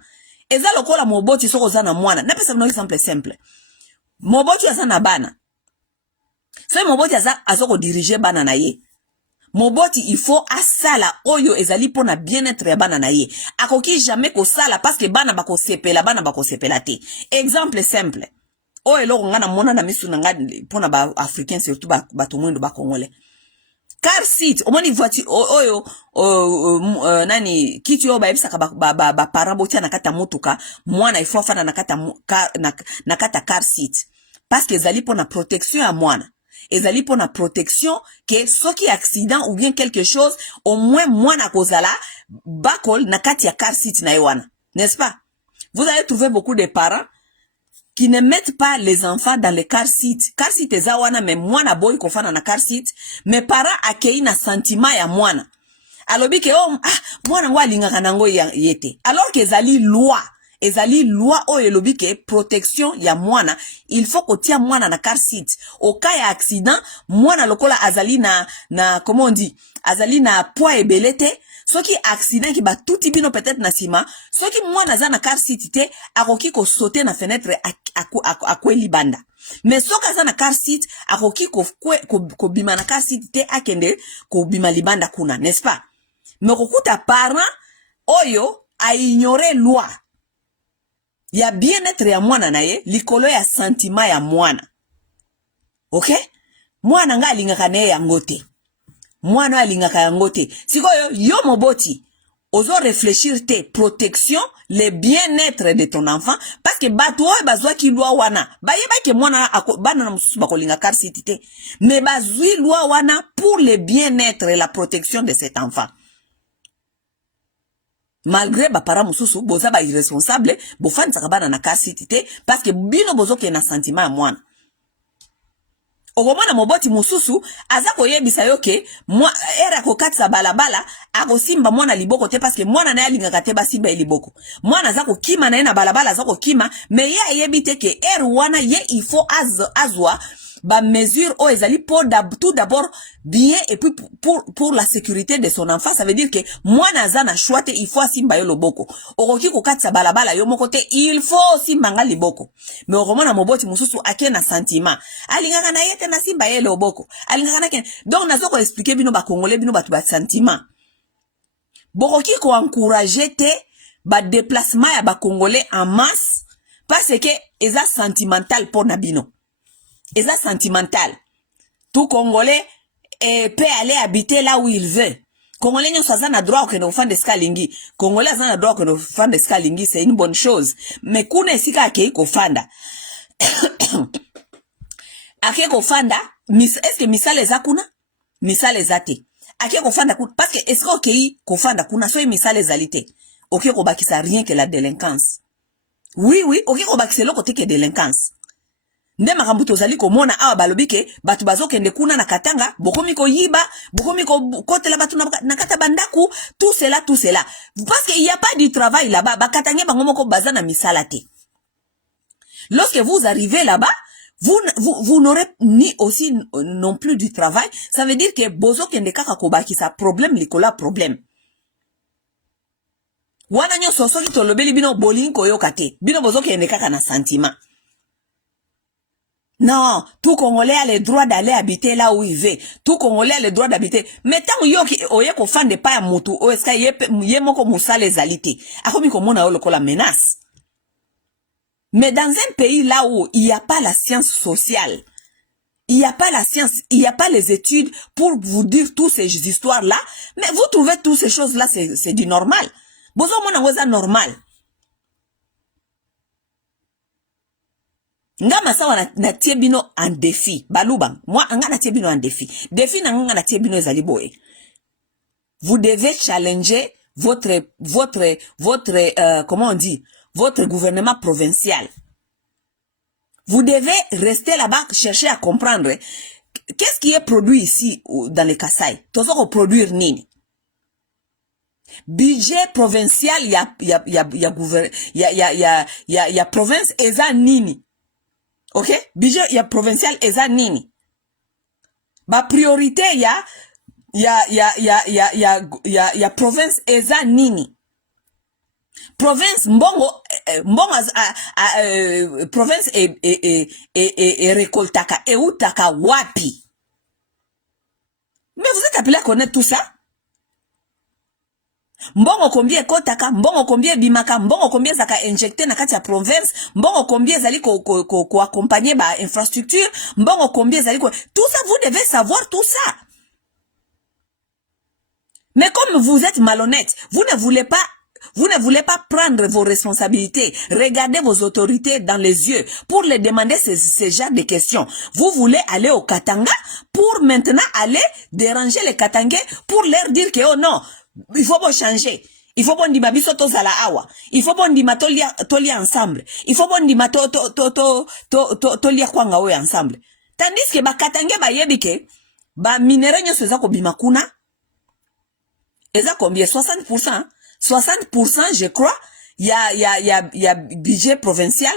Eza lokola moboti soko zana mwana. Napesa mno exemple simple. Moboti azana bana. So moboti azoko diriger bana na ye. Moboti il faut asala oyo ezali pona bien-être ya bana na ye. Akoki jamais ko sala parce que bana bako sepela te. Exemple simple. Oyo eloko nga na mona na misu na nga pona ba africain surtout ba to mwendo ba congolais. Car seat, omoni voiture oyo nani kiti yo ba ebisaka ba parabotia na kata motuka mwana ifo fana na kata car seat parce que ezali pona protection ya mwana ezali pona protection que soki accident ou bien quelque chose au moins mwana kozala bakol na kati ya car seat na yowana, n'est-ce pas? Vous allez trouver beaucoup de parents qui ne mettent pas les enfants dans les car seat. Car seat eza wana mais mwana boy kofana na car seat, mais parents akei na sentiment ya mwana. Alobi ke mwana ngo alingaka nango yete. Alors que ezali loi o elobi ke protection ya mwana, il faut kotia mwana na car seat. Au cas ya accident, mwana lokola azali na comment on dit, azali na poids ebelete. Soki accident ki ba touti bino peut-être na sima, soki mwana za na car seat te, akoki ko sauter na fenêtre akweli banda. Mais soka za na car seat, akoki ko bima na car seat te akende ko bima libanda kuna, n'est-ce pas? Mais kokuta parent oyo a ignoré loi. Ya bien-être ya mwana na ye, likolo ya sentiment ya mwana. OK? Mwana nga alingaka ne yango te. Mwana alingaka yango te. Sikoyo yo moboti ozo réfléchir te protection le bien-être de ton enfant parce que bato oyo bazwa ki loi wana bayeba ke mwana bana na mususu bakolinga car seat te mais bazwi loi wana pour le bien-être et la protection de cet enfant. Malgré ba para mususu boza ba irresponsable bo fan sakabana na car seat te parce que bino bozo ke na sentiment ya mwana. Ogomana moboti mususu aza koyebisa yoke era kokatisa balabala akosimba mwana liboko te parce que mwana na alingaka te basimba liboko. Mwana aza kokima na na balabala aza kokima mais ya yebite ke wana ye il faut azwa ba mesure o ezali pour tout d'abord bien et puis pour la sécurité de son enfant. Ça veut dire que mwana aza na choite il faut simba yo loboko. Okoki kokatisa balabala yo moko te il faut simba nga liboko. Mais ogomana moboti mususu ake na sentiment. Alingaka na yete na simba ye loboko. Alingaka na ken. Donc nazo ko expliquer bino ba congolais bino batu ba sentiment. Bokoki ko encourager te ba déplacement ya ba congolais en masse parce que eza sentimental pour nabino. Eza sentimental. Tout Congolais peut aller habiter là où il veut. Congolais n'ont pas droit que nos fans de Skalingi. Congolais n'ont pas droit que nos fans de Skalingi, c'est une bonne chose. Mais kune sika akei kofanda. Akei kofanda, est-ce que misale za kuna? Misale za te. Akei kofanda kuna parce que est-ce que akei kofanda kuna so misale zalite. Okei kobakisa rien que la délinquance. Oui, okei kobakisa loko te que délinquance. Nde makambu tozali komona awa balobike batu bazokende kuna na Katanga bokomi ko yiba bokomi ko kotela batu na kata bandaku tout cela parce qu'il y a pas de travail là-bas bakatange bango moko bazana misala te. Lorsque vous arrivez là-bas vous n'aurez ni aussi non plus du travail. Ça veut dire que bozo kende kaka kobaki sa problème likola problème. Wana nyo soso ki tolobeli bino bolingi koyoka te bino bozo kende kaka na sentiment. Non, tout Congolais a le droit d'aller habiter là où il veut. Tout Congolais a le droit d'habiter. Mais tant que oye ko fan de pa ya mutu, o eska ye moko musale zalite. Akomi ko mona oloko la menace. Mais dans un pays là où il n'y a pas la science sociale, il n'y a pas la science, il n'y a pas les études pour vous dire toutes ces histoires-là, mais vous trouvez toutes ces choses-là, c'est du normal. Bozo mona ngoza normal. Nga masawa na tie bino en défi. Baluba, moi, nga na tie bino en défi. Défi na nga na tie bino ezali boye. Vous devez challenger comment on dit, votre gouvernement provincial. Vous devez rester là-bas, chercher à comprendre qu'est-ce qui est produit ici dans les Kasaï. Tout ça qu'on produire nini. Budget provincial, il y a province eza nini. OK? Budget il y a provincial eza nini. Ba priorité il y a province eza nini. Province mbongo province et récoltaka et utaka wapi. Mais vous êtes appelé à connaître tout ça? Mbongo combien kotaka, mbongo combien bimaka, mbongo combien zaka injecté na kati ya province, mbongo combien zali ko accompagner ba infrastructure, mbongo combien zali ko tout ça vous devez savoir tout ça. Mais comme vous êtes malhonnête, vous ne voulez pas prendre vos responsabilités, regarder vos autorités dans les yeux pour les demander ces genres de questions. Vous voulez aller au Katanga pour maintenant aller déranger les Katangais pour leur dire que oh non, il faut pas changer. Il faut bon dima biso to zala awa. Il faut bon dima tolia ensemble. Il faut bon dima tolia kwanga we ensemble. Tandis que ba Katangais ba yebike ba minere nyo seza ko bima kuna. Eza combien 60%? 60% je crois il y a budget provincial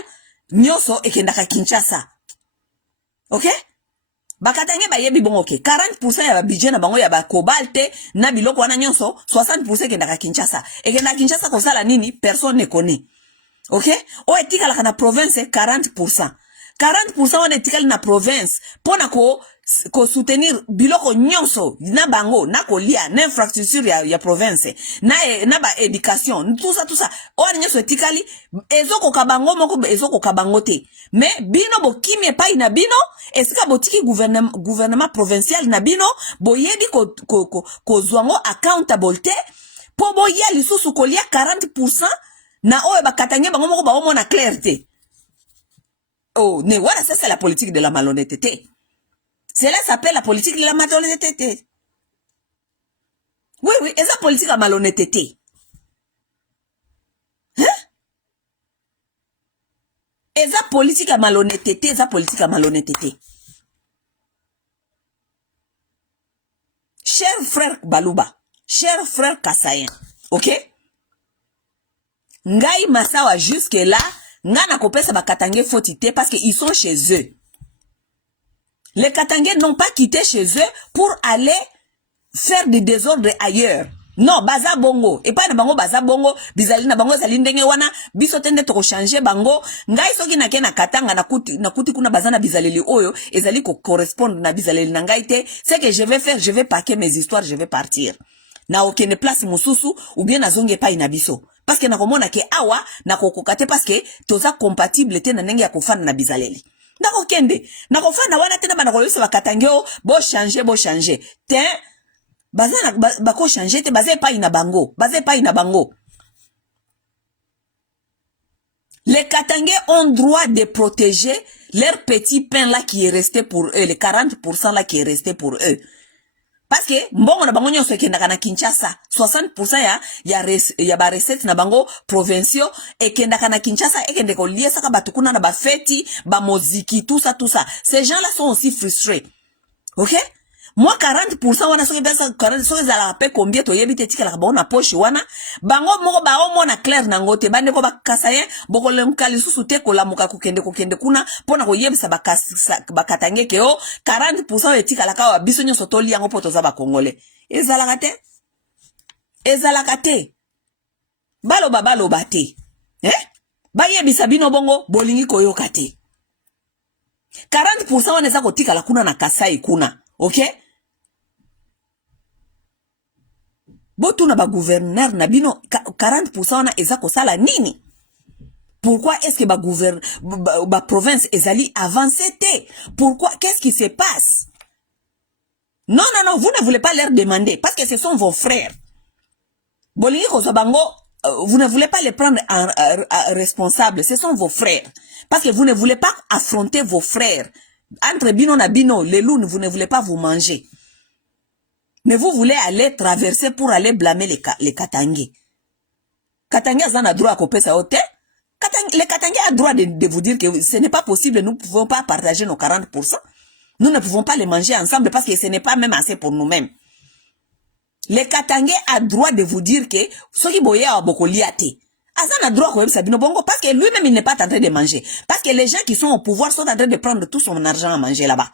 nyoso ekendaka Kinshasa. OK? Bakatange ba yebi bon OK. 40% ya budget na bango ya ba cobalte na biloko wana nyonso, 60% ekendaka Kinshasa. Ekendaka Kinshasa ko sala nini? Personne ne connaît. OK? O etikala kana province 40%. 40% on etikala na province pona ko soutenir biloko nyonso na bango na kolia na infrastructure ya province na ba éducation tout ça on nyonso etikali ezoko kabango moko ezoko kabango te mais bino bokimi pa ina bino esika botiki gouvernement provincial na bino boyebi ko zwango accountable te po boya lisusu kolia 40% na oyo bakatange bango moko ba omona clarté. Oh, ne voilà, ça c'est la politique de la malhonnêteté. Cela s'appelle la politique de la malhonnêteté. Oui, et ça politique de la malhonnêteté. Hein? Et ça politique de la malhonnêteté, ça politique de la malhonnêteté. Cher frère Baluba, cher frère Kassayen, ok? Ngai masawa jusque là, Ngana kopesa ba Katangais fautité parce qu'ils sont chez eux. Les Katangais n'ont pas quitté chez eux pour aller faire des désordres ailleurs. Non, baza bongo. Et pas na bango baza bongo, bizali na bango zali ndenge wana, biso tende to changer bango. Ngai soki na kena Katanga na kuti kuna baza na bizaleli oyo, ezali ko correspondre na bizaleli na ngai te. C'est que je vais faire, je vais paquer mes histoires, je vais partir. Na okene place mususu ou bien na zonge pa inabiso. Parce que na komona ke awa na kokokate parce que toza compatible te na ndenge ya kofana na bizaleli. Na kokende, na kofana wana tena bana koyisa bakatangeo bo changer. Te baza na bako changer te baza pa ina bango. Les Katangais ont droit de protéger leur petit pain là qui est resté pour eux, les 40% là qui est resté pour eux. Parce que mbongo na bango nyonso ekendaka na Kinshasa 60% ya ba recette na bango provinciaux ekendaka na Kinshasa ekende ko liesa ka batukuna na ba feti ba moziki tout ça ces gens là sont aussi frustrés. OK? Moi 40% wana soki besa 40 soki za la paix combien to yebite tikala ba na poche wana bango moko ba omona clair na ngote bande ko ba Kasayen boko lemkali susu te ko lamuka kokende kuna pona ko yebisa ba Katangais ke o 40% etikala ka biso nyonso to liango poto za ba Congolais ezalaka te baloba te ba yebisa bino bongo bolingi ko yoka te 40% wana za ko tikala kuna na Kasai kuna. OK? Botuna ba gouverneur na bino 40% na eza ko sala nini? Pourquoi est-ce que ba province ezali avancé te? Pourquoi? Qu'est-ce qui se passe? Non, vous ne voulez pas leur demander parce que ce sont vos frères. Bolingi ko bango vous ne voulez pas les prendre en responsable. Ce sont vos frères. Parce que vous ne voulez pas affronter vos frères. Entre Bino et Bino, les loups, vous ne voulez pas vous manger. Mais vous voulez aller traverser pour aller blâmer les Katangais. Katangais ont droit à couper sa hôtel. Les Katangais ont droit de vous dire que ce n'est pas possible, nous ne pouvons pas partager nos 40%. Nous ne pouvons pas les manger ensemble parce que ce n'est pas même assez pour nous-mêmes. Les Katangais ont droit de vous dire que ceux qui boyaient à Bokoliate, Azan a droit à Sabino Bongo parce que lui-même il n'est pas en train de manger. Parce que les gens qui sont au pouvoir sont en train de prendre tout son argent à manger là-bas.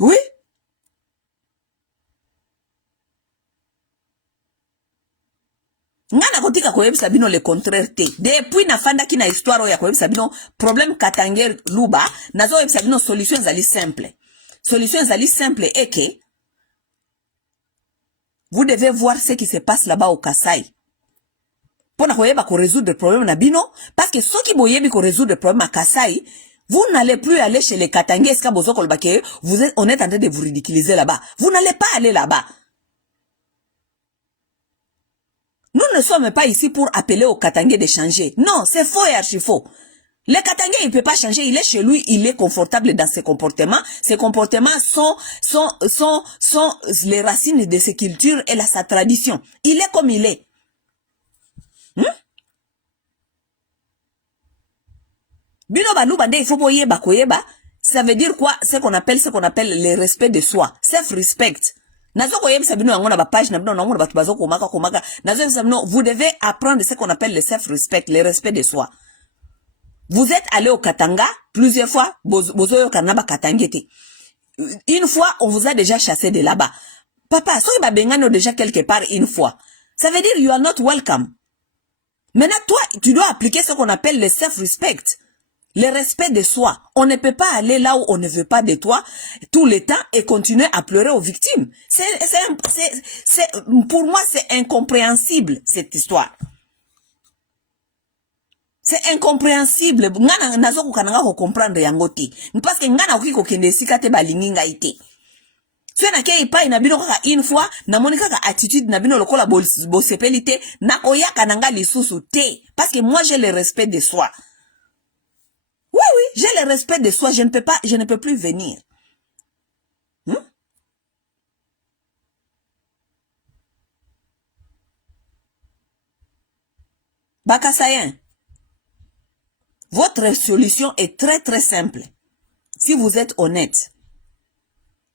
Oui. Ngana kotika koyebi sabino le contraire te. Depuis na fanda ki na histoire ya koyebi sabino problème Katangais luba nazo koyebi sabino solution zali simple. Solution zali simple est que vous devez voir ce qui se passe là-bas au Kasaï. Pour na koyeba ko résoudre le problème na bino parce que ceux qui boyebi ko résoudre le problème à Kasaï, vous n'allez plus aller chez les Katangais eska bozo kolbake, on est en train de vous ridiculiser là-bas. Vous n'allez pas aller là-bas. Nous ne sommes pas ici pour appeler aux Katangais de changer. Non, c'est faux et archi faux. Le Katangais, il ne peut pas changer. Il est chez lui, il est confortable dans ses comportements. Ses comportements sont les racines de ses cultures et sa tradition. Il est comme il est. Bino banou bande, il faut boyeba koyeba. Ça veut dire quoi? Ce qu'on appelle le respect de soi. Self-respect. Nazo koyeba sabino angona ba page na bino na ngona batu bazo komaka. Nazo sabino, vous devez apprendre ce qu'on appelle le self-respect, le respect de soi. Vous êtes allé au Katanga plusieurs fois, bozo kanaba katangete. Une fois, on vous a déjà chassé de là-bas. Papa, so ba bengano déjà quelque part une fois. Ça veut dire you are not welcome. Maintenant, toi, tu dois appliquer ce qu'on appelle le self-respect. Le respect de soi. On ne peut pas aller là où on ne veut pas de toi tout le temps et continuer à pleurer aux victimes. Pour moi, c'est incompréhensible, cette histoire. C'est incompréhensible. Ngana nazo kukananga ko comprendre yangote. Parce que ngana ukiko kende sikate balinginga ite. So na ke ipa inabino kaka une fois na moni kaka attitude na bino lokola bosepelite na koya kananga lisusu te. Parce que moi j'ai le respect de soi. Oui, j'ai le respect de soi, je ne peux plus venir. Bakasayen, votre solution est très très simple. Si vous êtes honnête.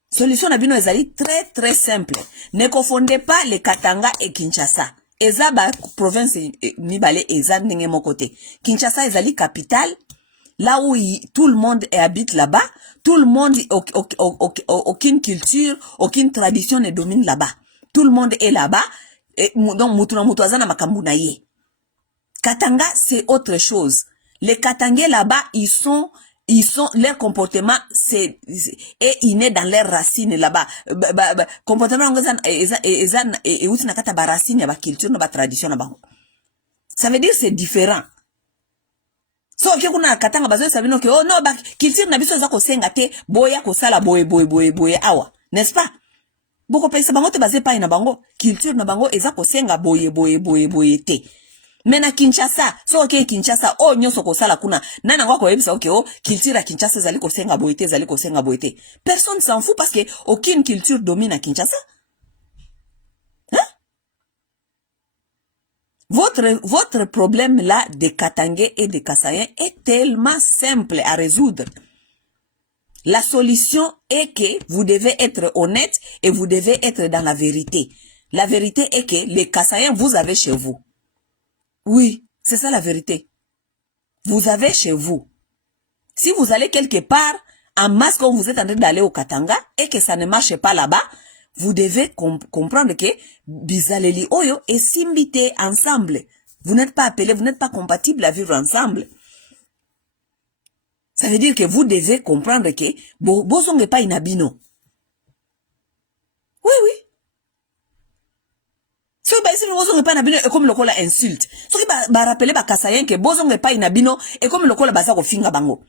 Solution nabino ezali très très simple. Ne confondez pas les Katanga et Kinshasa. Eza ba province mibale eza ndenge mokote. Kinshasa ezali capitale. Là où tout le monde habite là-bas, tout le monde, aucune culture, aucune tradition ne domine là-bas. Tout le monde est là-bas. Donc, mutuazana makamuna ye. Katanga, c'est autre chose. Les Katangais là-bas, leur comportement, est inné dans leurs racines là-bas. Comportement, ça veut dire c'est différent. So kuna Katanga bazo sabino ke oh no ba culture na biso za ko senga te boya ko sala boye awa, n'est-ce pas? Boko pesa bango te bazé pa ina bango culture na bango eza ko senga boye te. Mena Kinshasa, so Kinshasa oh nyoso ko sala kuna nana ngwa ko yebisa okay oh culture ya Kinshasa zali ko senga boye te. Personne s'en fout parce que aucune culture domine à Kinshasa. Votre problème là de Katangais et de Kasaïens est tellement simple à résoudre. La solution est que vous devez être honnête et vous devez être dans la vérité. La vérité est que les Kasaïens, vous avez chez vous. Oui, c'est ça la vérité. Vous avez chez vous. Si vous allez quelque part, en masse quand vous êtes en train d'aller au Katanga et que ça ne marche pas là-bas, vous devez comprendre que Bizaleli Oyo et Simbité ensemble. Vous n'êtes pas appelés, vous n'êtes pas compatibles à vivre ensemble. Ça veut dire que vous devez comprendre que Bozong n'est pas inabino. Oui. Si Bozong n'est pas inabino, et comme le col insulte. Si vous rappelez Kasayen que Bozong n'est pas inabino, et comme le col basa ko finga bango.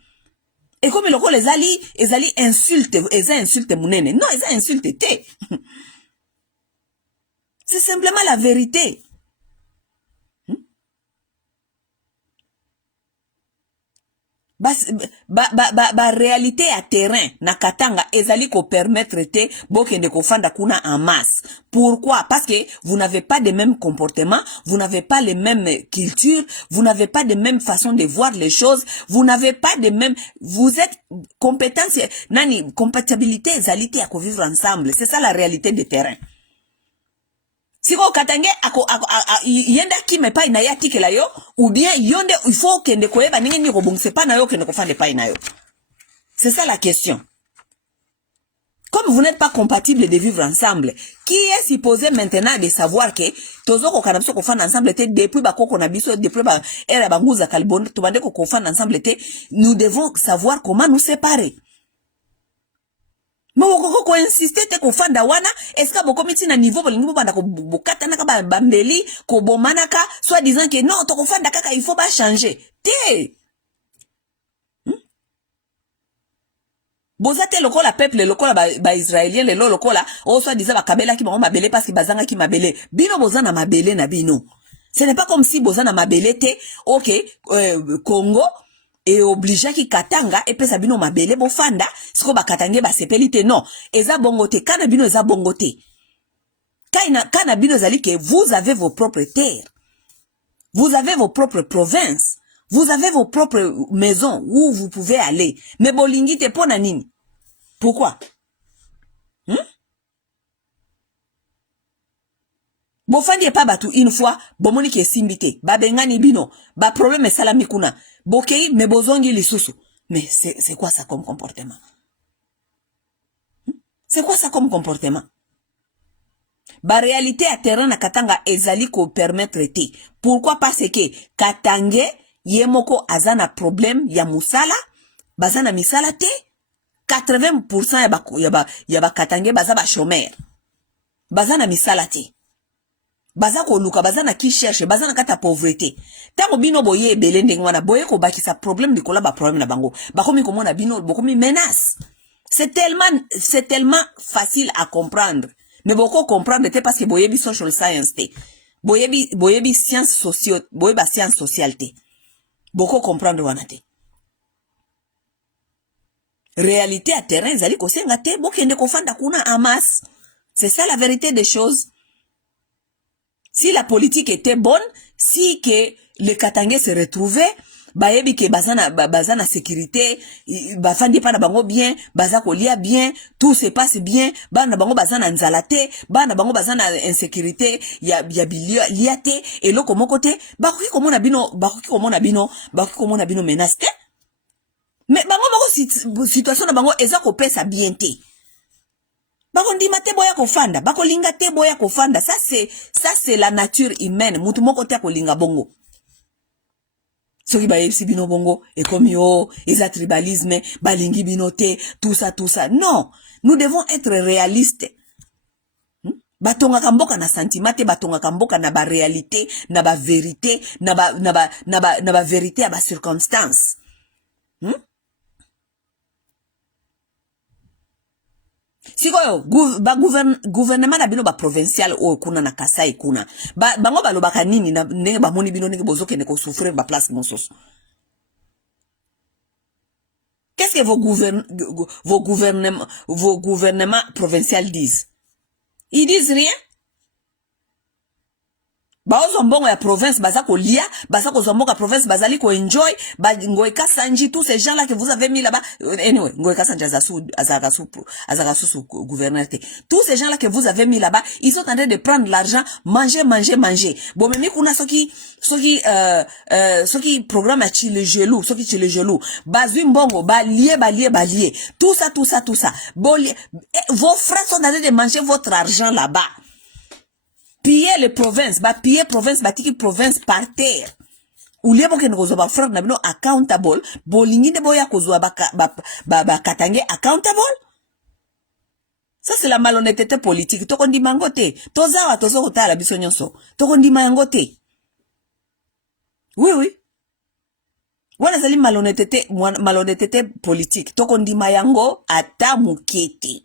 Et comme le col ezali insulte mounene. Non, eza insulte te. C'est simplement la vérité. réalité à terrain na katanga ezali ko permettre te bokende ko fanda kuna en masse. Pourquoi? Parce que vous n'avez pas les mêmes comportements, vous n'avez pas les mêmes cultures, vous n'avez pas les mêmes façons de voir les choses, vous n'avez pas les mêmes, vous êtes compétence nani compatibilité ezalité à vivre ensemble. C'est ça la réalité de terrain. Siko katange yenda kime pa ina ya tikela yo ou bien yonde il faut kende koyeba ningi ni kobongse pa na yo kende kofande pa ina yo. C'est ça la question. Comme vous n'êtes pas compatibles de vivre ensemble, qui est supposé maintenant de savoir que tozo ko kanabso ko fanda ensemble te depuis ba koko na biso depuis ba era banguza kalbon to bande ko fanda ensemble te, nous devons savoir comment nous séparer. Mais ko insister te ko fanda wana est-ce que boko miti na niveau bolingi banda ko bokata na ka bambeli ko bomanaka soit disant que non to ko fanda kaka il faut pas changer te bozate lokola peuple lokola ba israélien le lokola o soit disant ba kabela ki ba mabele parce que bazanga ki mabele bino bozana mabele na bino. Ce n'est pas comme si bozana mabele te OK Congo et obligé ki katanga et pesa bino mabele bo fanda siko ba katange ba sepelite non eza bongote kana bino eza bongote kana bino zali que vous avez vos propres terres, vous avez vos propres provinces, vous avez vos propres maisons où vous pouvez aller, mais bolingi te pona nini? Pourquoi? Bofandi pas batu une fois bomoni ke simbite ba bengani bino ba problème salami kuna bokei me bozongi lisusu. Mais c'est quoi ça comme comportement? C'est quoi ça comme comportement? Ba réalité à terrain na katanga ezali ko permettre te. Pourquoi? Parce que katange yemoko azana problème ya musala bazana misala te 80% ya ba katange baza ba chômeur bazana misala te. Baza ko luka bazana ki cherche bazana kata pauvreté tango bino boye ebele ndenge wana boye ko bakisa problème likola ba problème na bango bakomi komona bino bokomi menace. C'est tellement facile à comprendre mais boko comprendre te parce que boye bi social science te boye bi science sociale boye ba science sociale te boko comprendre wana te. Réalité à terrain zali ko senga te bokende ko fanda kuna en masse. C'est ça la vérité des choses. Si la politique était bonne, si que les Katangais se retrouvaient, bayebi ke bazana sécurité, bafandi pa na bango bien, bazako lia bien, tout se passe bien, bana bango bazana nzalate, bana bango bazana insécurité, ya liate, et loko mokote, bakoki komona bino menace te. Mais bango situation na bango ezako pesa bien te. Bako ndima te boya kofanda, bako linga te boya kofanda. Ça c'est la nature humaine. Mutu moko te ko linga bongo. Soki ba yebisi bino bongo et comme yo, eza tribalisme, balingi bino te, tout ça. Non, nous devons être réalistes. Batonga kamboka na sentiment te, batonga kamboka na ba réalité, na ba vérité, na ba vérité à ba circonstance. Sikoyo gouvernement na bino ba provincial o kuna na Kasai kuna bango balobaka nini na ndenge bamoni bino ndenge bozokende ko souffrir ba place mososo. Qu'est-ce que vos gouvernements provinciaux disent? Ils disent rien. Baozo mbongo ya province baza ko lia, baza ko zomboka province bazali ko enjoy, ba Ngoe Kasanji, tous ces gens là que vous avez mis là-bas. Anyway, Ngoe Kasanji azakasu gouverneur. Tous ces gens là que vous avez mis là-bas, ils sont en train de prendre l'argent, manger. Bon memi kuna soki programme à Chile gelou, bazui mbongo, ba lié. Tout ça. Vos frères sont en train de manger votre argent là-bas. Piller les provinces, piller province, tiki province par terre. Ou lié boke ngozo ba frère na bino accountable, bolingi de boya kozwa ba katange accountable. Ça c'est la malhonnêteté politique. Toko ndi mangote, tozawa tozo kotala biso nyonso. Toko ndi mangote. Oui. Wana zali malhonnêteté politique. Toko ndi mayango ata mukete.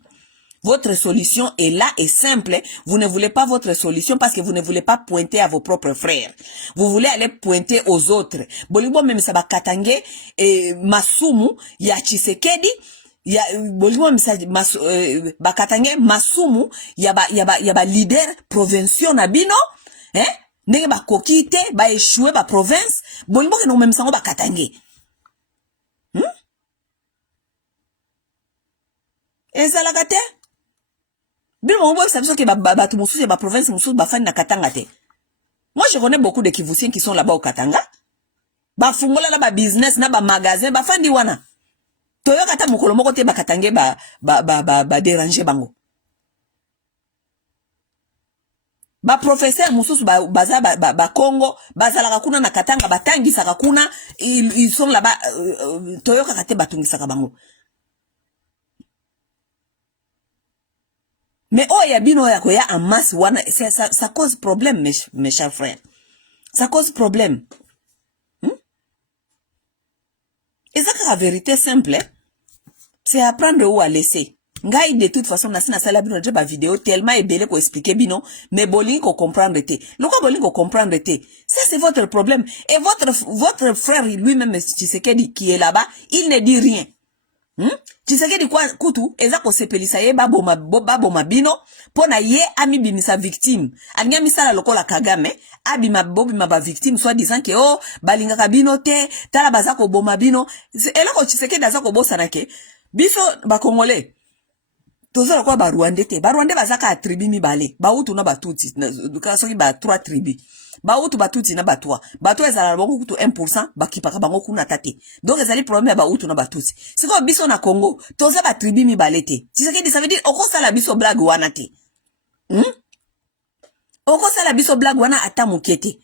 Votre solution est là et simple. Vous ne voulez pas votre solution parce que vous ne voulez pas pointer à vos propres frères. Vous voulez aller pointer aux autres. Bolibo même ça va katange masumu ya Tshisekedi. Ya bolibo même ça bakatange masumu ya ba leader provincial na bino. Ndenge ba kokite ba échouer ba province. Bolibo ke no même ça ba katange. Ezalaka te. Bien, on voit ça que tout mon souci, ma province, mon souci, ma fan na Katanga te. Moi, je connais beaucoup de Kivusiens qui sont là-bas au Katanga. Ba fungola là, ba business, na ba magasin, ba fan di wana. Toyo kata mukolo moko te ba Katange ba déranger bango. Ba professeur mususu baza ba Congo, bazalaka kuna na Katanga, batangi saka kuna, ils sont là-bas, toyo kate batungi saka bango. Mais oh ya bino ya koya en masse wana ça cause problème mes chers frères. Ça cause problème. Et ça la vérité simple, c'est apprendre où à laisser. Ngai de toute façon na sina sala bino ba vidéo tellement ebele ko expliquer bino mais boling ko comprendre te. Loko boling ko comprendre te. Ça c'est votre problème et votre frère lui-même Tshisekedi qui est là-bas, il ne dit rien. Tshisekedi kwa kutu eza ko sepelisa ye baboma bino pona ye ami bimisa victime alinga misala lokola Kagame abima bobima ba victime soit disant que oh balinga ka bino te tala baza ko boma bino eloko Tshisekedi aza ko bosana ke biso ba Congolais tozo kwa ba Rwandais te ba Rwandais bazaka tribu mibale ba utu na batuti ka soki ba 3 tribu ba utu batuti na batwa batwa ezala bango kutu 1% bakipaka bango kuna tate donc ezali problème ya ba utu na batuti siko biso na Congo toza ba tribu mibale te Tshisekedi ça veut dire okosala biso blague wana te okosala biso blague wana ata mukete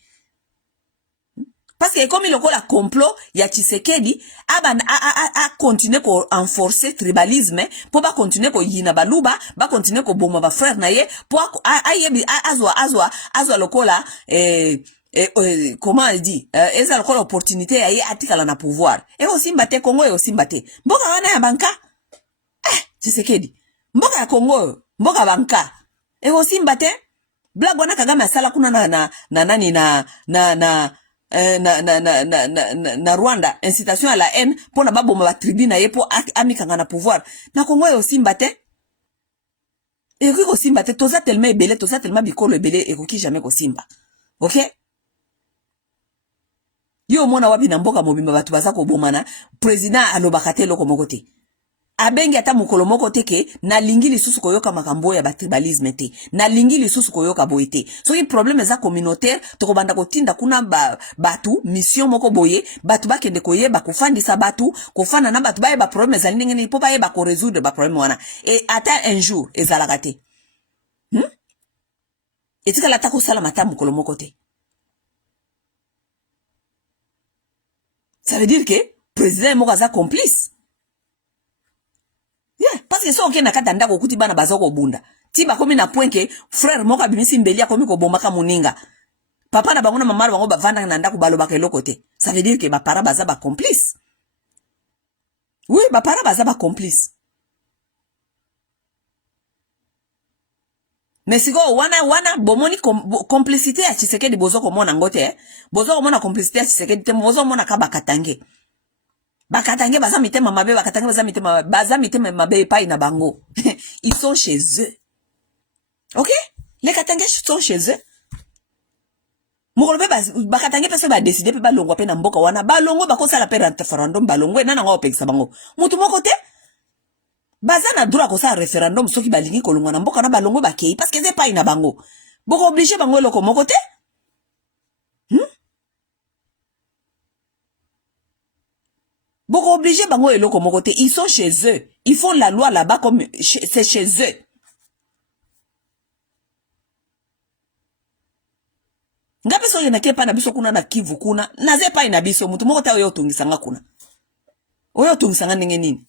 parce que comme il a complot ya Tshisekedi a continuer ko renforcer tribalisme pour pas continuer ko yina baluba ba continuer ko boma ba frère na ye pour azwa lokola comment elle dit eza lokola opportunité ya ye atikala na pouvoir et aussi mbate Congo et aussi mbate mboka wana ya banka Tshisekedi mboka ya Congo mboka banka et aussi mbate blague wana Kagame asala kuna na nani na Rwanda incitation à la haine pour na baboma ba tribu na ye pour amikanga na pouvoir na Congo yo simba te et ko simba te toza tellement ebele toza tellement bikolo ebele et ko jamais ko simba OK yo mona wapi na mboka mobimba batu baza ko bomana président alobaka te loko moko te abengi ata mukolo moko teke na lingi lisusu koyoka makambo ya batribalisme te na lingi lisusu koyoka boye te soki problème eza communautaire tokobanda kotinda kuna batu mission moko boye batu bakende koyeba kofandisa batu kofana na batu baye ba problème ezali ndenge nini po bayeba ko résoudre ba problème wana et ata un jour ezalaka te etikala ta kosala mata mukolo moko te ça veut dire que président moko aza complice. Yeah, parce que so okena kata ndako kuti bana bazoko bunda. Tiba komi na point que frère moko abimisi mbeli akomi ko bomaka muninga. Papa na bango na mama bango bavanda na ndako balobaka eloko te. Ça veut dire que ba para baza ba complice. Oui, ba para baza ba complice. Mais siko wana bomoni complicité ya Tshisekedi bozoko mona ngote bozoko mona complicité ya Tshisekedi te bozoko mona ka bakatange. Bakatange baza mitema mabe bakatange baza mitema mabe pa ina bango. Ils sont chez eux. OK? Les katange sont chez eux. Mokolobe bakatange pese ba décider pe ba longwa pe na mboka wana ba longo ba kosala pe referendum ba longwe nana ngo pekisa bango. Mutu moko te baza na droit ko sa referendum soki balingi kolongwa na mboka na ba longwe ba kei parce que c'est pas ina bango. Boko obligé bango eloko moko te. Boko obligé bango eloko moko te, ils sont chez eux. Ils font la loi là-bas comme c'est chez eux. Ngape so yena kepa na biso kuna na Kivu kuna, naze pa ina biso mutu moko ta oyo tungisanga kuna. Oyo tungisanga ndenge nini?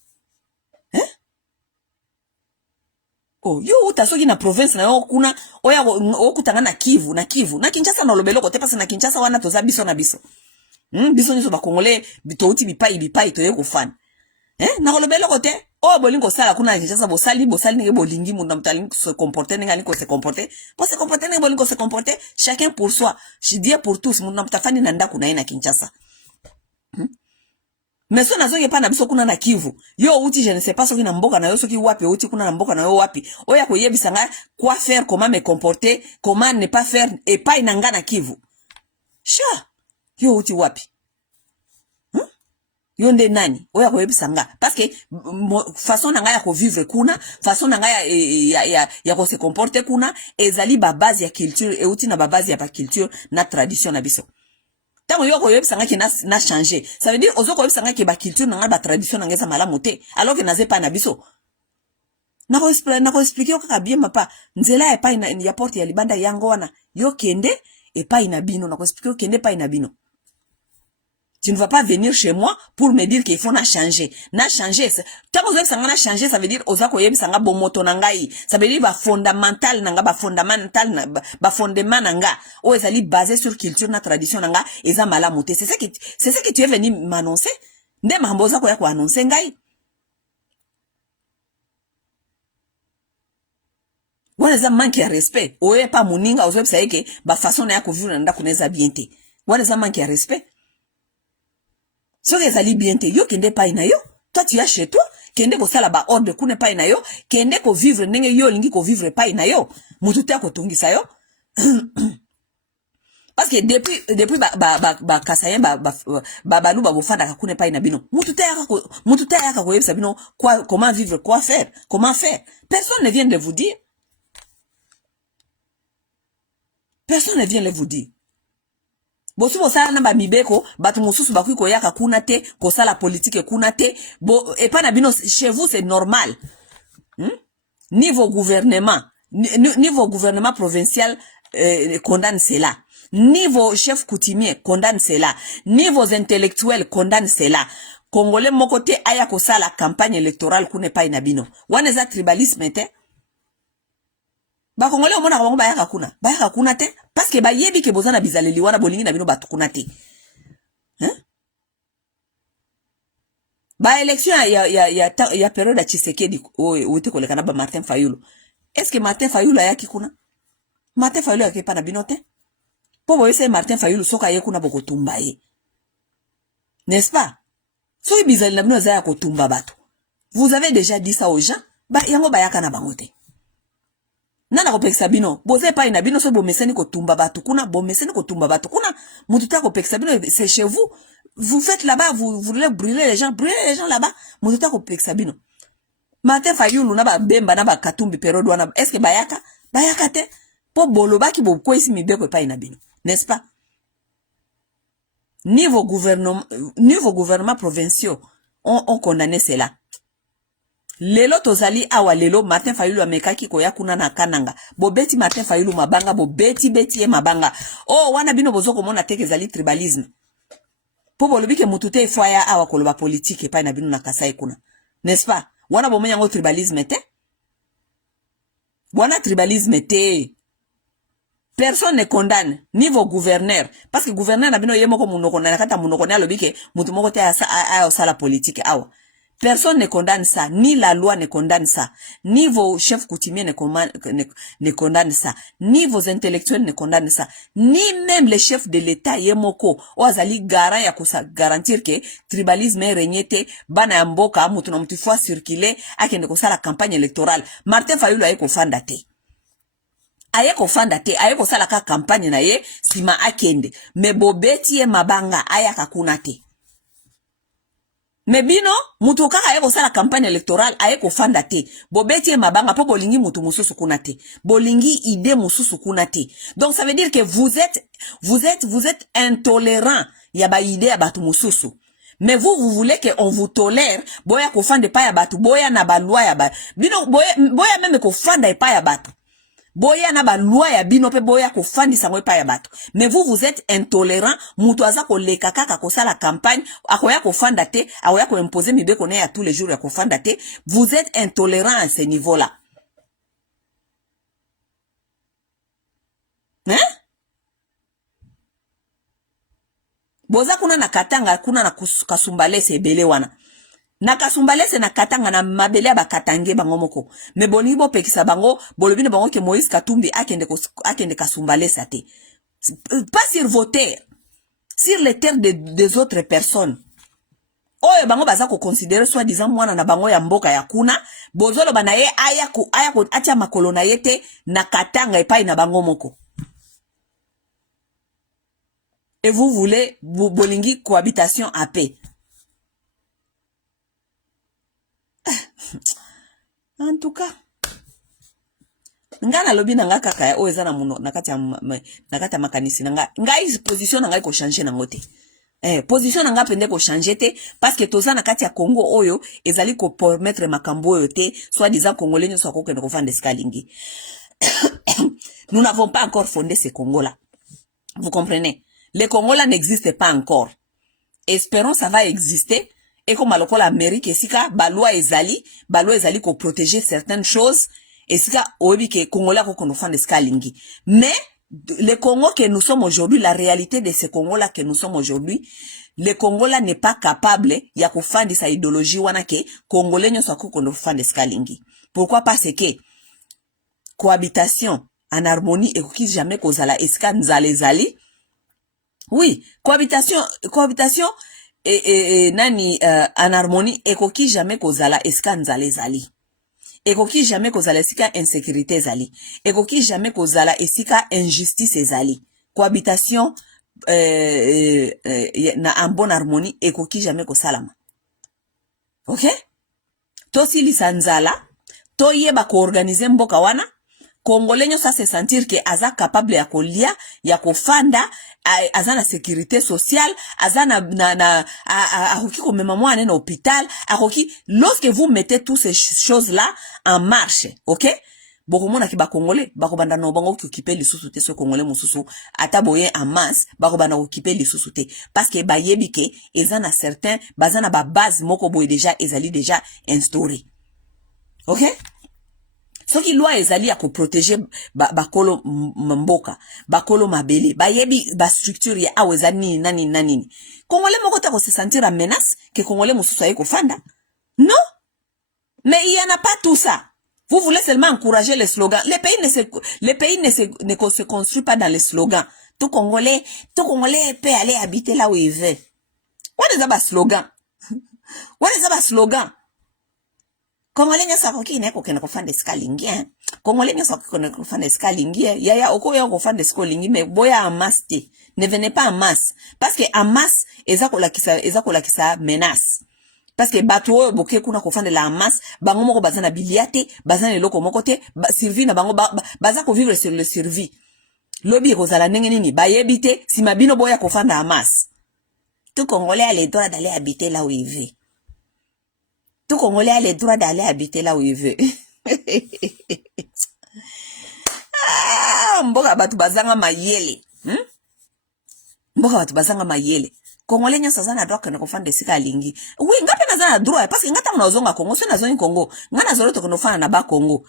Oh, yo utasoki na province na yo kuna, oya okutanga na Kivu, na Kinshasa na lobelo kote parce na Kinshasa wana toza biso na biso. Biso niso ba Congolais bitouti bipai toye ko fan. Na lobelo kote Oh bolingo sala kuna Kinshasa bosali nge bolingi munda mutalingi se comporter ninga niko se comporter. Pour se comporter ninga bolingo se comporter, chacun pour soi. Je dis pour tous munda mutafani nanda kuna na Kinshasa. Mais so nazo yepa na biso kuna na Kivu. Yo uti je ne sais pas soki na mboka na yo soki wapi uti kuna na mboka na yo wapi. Oya ko yebisanga quoi faire, comment me comporter, comment ne pas faire et pas inanga na Kivu. Sure. Yo uti wapi. Yonde nani oya ko yebisanga parce que façon nanga ya ko vivre kuna façon nanga ya ko se comporter kuna ezali ba base ya culture et uti na ba base ya ba culture na tradition na biso tango yo ko yebisanga ki na changer ça veut dire ozo ko yebisanga ki ba culture nanga ba tradition nanga za malamu te alors que naze pa na biso na ko expliquer kaka bien mapa nzela epa ina ya porte ya libanda yango wana yo kende epa ina bino na ko expliquer kende pa ina bino. Tu ne vas pas venir chez moi pour me dire qu'il faut na changer. Na changer. Tant que vous avez na changer, ça veut dire oza ko yebi sanga bomoto nangai. Ça veut dire ba fondamental nanga ba fondamental ba fondement nanga. O ezali basé sur culture na tradition nanga eza malamu te. C'est ça que tu es venu m'annoncer. Nde mamboza ko ya ko annoncer ngai. Wana za manque ya respect. Oye pa muninga ozo pesa yeke ba façon na ya ko vivre nda kuneza bien te. Wana za manque ya respect. So ezali bien te yo kende pa ina yo toi tu as chez toi kende ko sala ba ordre kune pa ina yo kende ko vivre ndenge yo lingi ko vivre pa ina yo mutu te ko tongisa yo parce que depuis ba kasayen balu ba bofanda ka kune pa ina bino mutu te aka ko yebisa bino comment vivre quoi faire personne ne vient de vous dire bosu bosala na ba mibeko batu mususu bakui ko yaka kuna te ko sala politique kuna te bo et pas na bino chez vous c'est normal. Niveau gouvernement provincial condamne cela, niveau chef coutumier condamne cela, niveau intellectuel condamne cela. Congolais moko te aya ko sala campagne électorale kuna pa ina bino wana za tribalisme te. Ba Congolais omona bango bayaka kuna te parce que ba yebi ke bozana bizaleli wana bolingi na bino batu kuna te. Ba élection ya période ya Tshisekedi oite kolekana ba Martin Fayulu. Est-ce que Martin Fayulu ayaki kuna? Martin Fayulu ayaki pa na bino te? Po boyese Martin Fayulu soka ye kuna boko tumba ye. N'est-ce pas? So bizaleli na bino za ya ko tumba batu. Vous avez déjà dit ça aux gens? Ba yango bayaka na bango te. Nana ko pekisa bino boze pa ina bino so bomeseni ko tumba batu kuna mututa ko pekisa bino c'est chez vous faites là-bas vous voulez brûler les gens là-bas mututa ko pekisa bino Martin Fayulu na ba bemba na ba katumbi periode wana est-ce que bayaka te po bolobaki bo kwesi mibeko pa ina bino n'est-ce pas? Niveau gouvernement provinciaux on condamné cela. Lelo tozali awa lelo Martin Fayulu amekaki koya kuna na kananga bobeti Martin Fayulu mabanga bobeti ye mabanga wana bino bozoko mona teke zali tribalisme po bolobike mutute efaya awa koloba politique pa na bino na Kasai kuna n'est-ce pas? Wana bomenya ngo tribalisme te personne ne condamne niveau gouverneur parce que gouverneur na bino yemoko munoko na kata munoko na lobike mutu moko te aya sala politique awa. Personne ne condamne ça, ni la loi ne condamne ça, ni vos chefs coutumiers ne condamnent ça, ni vos intellectuels ne condamnent ça, ni même les chefs de l'État yemoko oazali garant ya kusa garantir que tribalisme est régné te bana ya mboka mutu na mutu fois circuler akende ko sala campagne électorale. Martin Fayulu aye ko fanda te. Aye ko sala ka campagne na ye sima akende, me bobeti ye mabanga aya kakuna te. Mais bino mutu kaka aye ko sala campagne électorale aye ko fanda te bobeti mabanga po bolingi mutu mususu kuna te bolingi idée mususu kuna te. Donc ça veut dire que vous êtes intolérant ya ba idée ya batu mususu. Mais vous voulez que on vous tolère boya ko fanda pa ya batu boya na ba loi ya ba bino boya même ko fanda pa ya batu boya na ba loi ya bino pe boya ko fandi sango pa ya bato. Mais vous êtes intolérant mutu aza ko leka kaka ko sala campagne akoya ko fanda te akoya ko imposer mibeko na ya tous les jours ya ko fanda te. Vous êtes intolérant à ce niveau là. Boza kuna na Katanga kuna na Kasumbale sebele wana na kasumbalese na katanga na mabele ya bakatange bango moko me bolingi bopekisa bango bolobine bango ke Moïse Katumbi akende kasumbalesa te pas sur vos terres, sur les terres des autres personnes. Oyo bango baza ko considérer soi-disant mwana na bango ya mboka ya kuna bozolo banaye aya ko atia makolo na yete na katanga epai na bango moko. Et vous voulez bolingi cohabitation à paix. En tout cas, nga na lobi na nga kaka ya oyo eza na muno nakati ya makanisi na nga ngai position na ngai ko changer na ngote. Position na nga pende ko changer te parce que toza na kati ya Congo oyo ezali ko permettre makambo oyo te soit disant congolais nyo soko kende ko fande skalingi. Nous n'avons pas encore fondé ce Congo là. Vous comprenez? Le Congo là n'existe pas encore. Espérons ça va exister. Et comme à l'Amérique, esika baloi ezali ko protéger certaines choses. Esika obi ke Congolais ko nous fande skalingi. Mais le Congo que nous sommes aujourd'hui, la réalité de ce Congo-là que nous sommes aujourd'hui, le Congo-là n'est pas capable ya kufandi sa idéologie wana ke Congolais nyo sako kono fandi skalingi. Pourquoi? Parce que cohabitation en harmonie et qui jamais kozala eska nzale zali. Oui, cohabitation nani en harmonie et qui jamais kozala eska nzale zali. Ekoki jamais kozala esika insécurité zali. Ekoki jamais kozala esika injustice ezali. Cohabitation na en bonne harmonie ekoki jamais kosalama. OK? To sili sanzala, to yeba ko organiser mboka wana, Congolais nyo sa se sentir que aza capable ya kolia, ya kofanda, aza na sécurité sociale, aza akoki ko mema mwana na hôpital, akoki lorsque vous mettez toutes ces choses-là en marche, OK? Bokomona ki ba Congolais, bako banda no bango ki occuper lisusu te so Congolais mususu, ata boye en masse, bako banda occuper lisusu te parce que ba yebi ke eza na certain, baza na ba base moko boye déjà ezali déjà instauré. OK? Soki loi ezali ya ko protéger bakolo mboka, bakolo mabele, bayebi ba structure ya awezani nani. Congolais moko ta ko se sentir en menace que Congolais mususu aye ko fanda. Non? Mais il y en a pas tout ça. Vous voulez seulement encourager les slogans. Les pays ne se construit pas dans les slogans. Tout Congolais peut aller habiter là où il veut. What is that slogan? What is that slogan? Congolais nya sakoki ne ko kena ko fande skalingi. Congolais nya sakoki kena ko fande skalingi. Ya oko ya ko fande skalingi mais boya en masse te. Ne venez pas en masse parce que en masse eza ko lakisa menace. Parce que bato boke kuna ko fande la en masse, bango moko bazana biliate, bazana loko moko te, survie na bango baza ko vivre sur le survie. Lobi ko zala ndenge nini bayebite si mabino boya ko fande en masse. Tout Congolais a le droit d'aller habiter là où il veut. Tout Congolais a le droit d'aller habiter là où il veut. Mboka batu bazanga mayele. Mboka batu bazanga mayele. Congolais nya sazana droit kana kofanda sika lingi. Oui, ngape nazana droit parce que ngata mnazonga Congo, so nazonga Congo. Ngana zolo to konofana na ba Congo.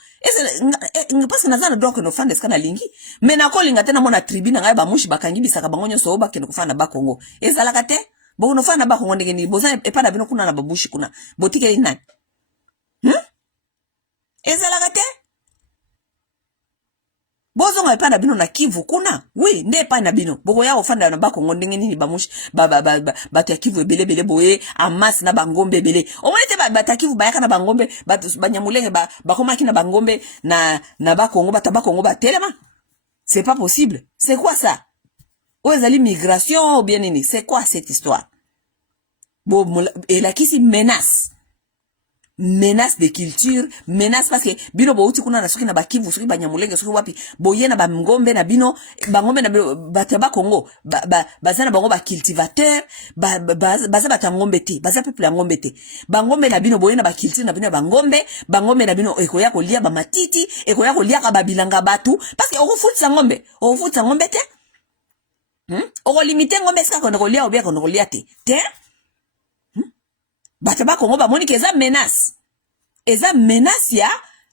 Parce que nazana droit kana kofanda sika na lingi. Mais na kolinga tena mona tribu na ngai ba mushi bakangi bisaka bango nyoso ba kena kofana na ba Congo. Ezalaka te. Bo nofana na ba Congo ndenge ni boza epa na bino kuna na babushi kuna. Botike ni nani? Ezalaka te. Bozo nga epa na bino na Kivu kuna. Oui, nde epa na bino. Boko ya ofanda na ba Congo ndenge nini bamushi batu ya Kivu ebele boye amas na bangombe ebele. Omonete bata Kivu bayaka na bangombe batu banyamulenge bakomaki na bangombe na ba Congo ba Congo ba telema. C'est pas possible. C'est quoi ça? Ou ezali migration ou bien nini? C'est quoi cette histoire? Bon, et là qui s'y menace. Menace de culture, menace parce que bino bo uti kuna na soki na bakivu soki banyamulenge soki wapi boye na bangombe na bino bangombe na bataba Congo bazana bango ba cultivateur baza batangombe te baza peuple ngombe te bangombe na bino boye na ba culture na bino bangombe na bino ekoya kolia ba matiti ekoya kolia ka babilanga batu parce que okufutsa ngombe te oko limiter ngombe ska ko kolia obia ko kolia te bataba Congo ba moni ke eza menace ya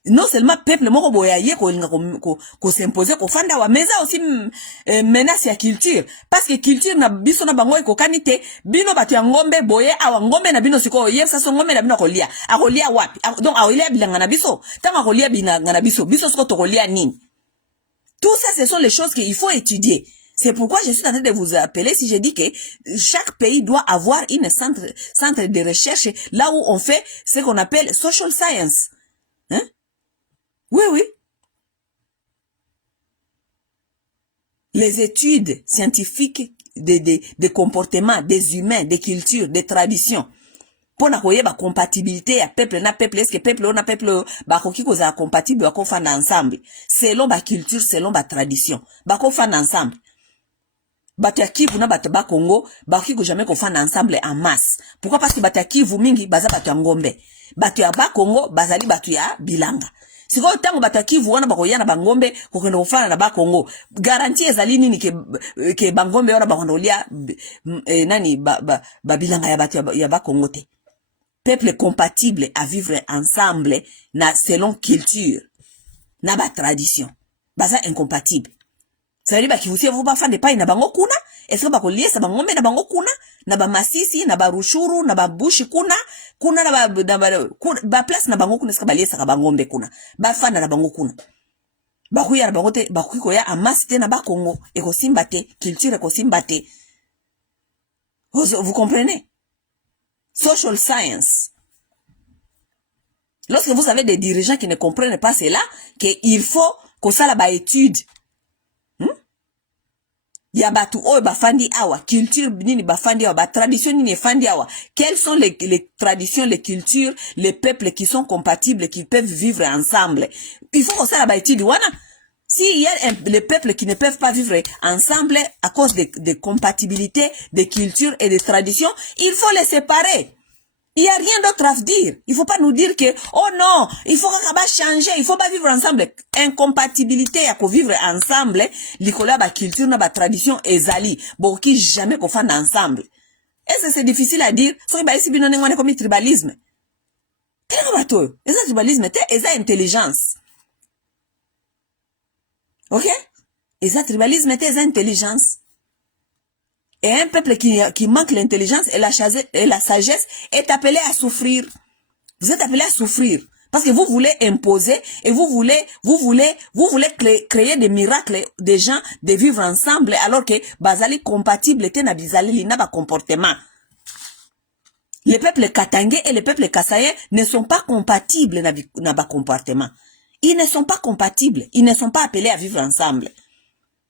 Non seulement peuple moko boyaye ko s'imposer ko fanda wa meza aussi menace ya culture parce que culture na biso na bango ko kanite bino batu ya ngombe boye awa ngombe na bino siko yesa so ngombe na bino kolia akolia wapi donc akolia bilanga na biso tanga akolia bilanga na biso siko to kolia nini. Tout ça ce sont les choses qu'il faut étudier. C'est pourquoi je suis en train de vous appeler si je dis que chaque pays doit avoir une centre de recherche là où on fait ce qu'on appelle social science. Hein? Oui, oui. Les études scientifiques des comportements, des humains, des cultures, des traditions. Pour na koyeba compatibilité ya peuple na peuple, est-ce que peuple on a peuple ba koki koza compatible ba ko fanda ensemble selon ba culture, selon ba tradition. Ba ko fanda ensemble. Batu ya Kivu na batu ba Congo ba koki ko jamais ko fanda ensemble en masse. Pourquoi? Parce que batu ya Kivu mingi baza batu ya Ngombe. Batu ya ba Congo bazali batu ya Bilanga. Siko tango bataki vuana bakoyana bangombe kokendo kufana na ba Congo. Garantie ezali nini ke bangombe wana bakondolia nani ba bilanga ya batu ya ba Congo te. Peuple compatible à vivre ensemble na selon culture na ba tradition. Baza incompatible. Ça veut dire que vous pas faire des pailles na bango kuna, est-ce que ba kolie sa bangombe na bango kuna, na ba Masisi, na ba Rushuru, na ba Bushi kuna na ba place na bango kuna, est-ce que ba liesa ka bangombe kuna, ba fana na bango kuna. Ba kuya na bango te, ba kuiko ya amasite na ba Congo, eko simba te, culture eko simba te. Vous comprenez? Social science. Lorsque vous avez des dirigeants qui ne comprennent pas cela, qu'il faut que ça la ba étude. Ya batu oyo bafandi awa, culture nini bafandi awa, ba tradition nini fandi awa. Quelles sont les traditions, les cultures, les peuples qui sont compatibles, qui peuvent vivre ensemble? Il faut que ça la étude wana. S'il y a les peuples qui ne peuvent pas vivre ensemble à cause de compatibilité, de culture et de traditions, il faut les séparer. Il n'y a rien d'autre à dire. Il ne faut pas nous dire que, oh non, il faut qu'on va changer, il ne faut pas vivre ensemble. Incompatibilité, à vivre ensemble, l'ikola, ba culture, ba tradition, ezali. Bon, qui jamais qu'on fasse ensemble. Est-ce que c'est difficile à dire? Faut que ici, on est comme tribalisme. Qu'est-ce que c'est? C'est tribalisme, c'est intelligence. Ok? C'est tribalisme, c'est intelligence. Et un peuple qui manque l'intelligence et la sagesse est appelé à souffrir. Vous êtes appelé à souffrir. Parce que vous voulez imposer et vous voulez créer des miracles des gens de vivre ensemble alors que bazali compatible te na bizali li na ba comportement. Les peuples katangais et les peuples kassaïens ne sont pas compatibles na ba comportement. Ils ne sont pas compatibles. Ils ne sont pas appelés à vivre ensemble.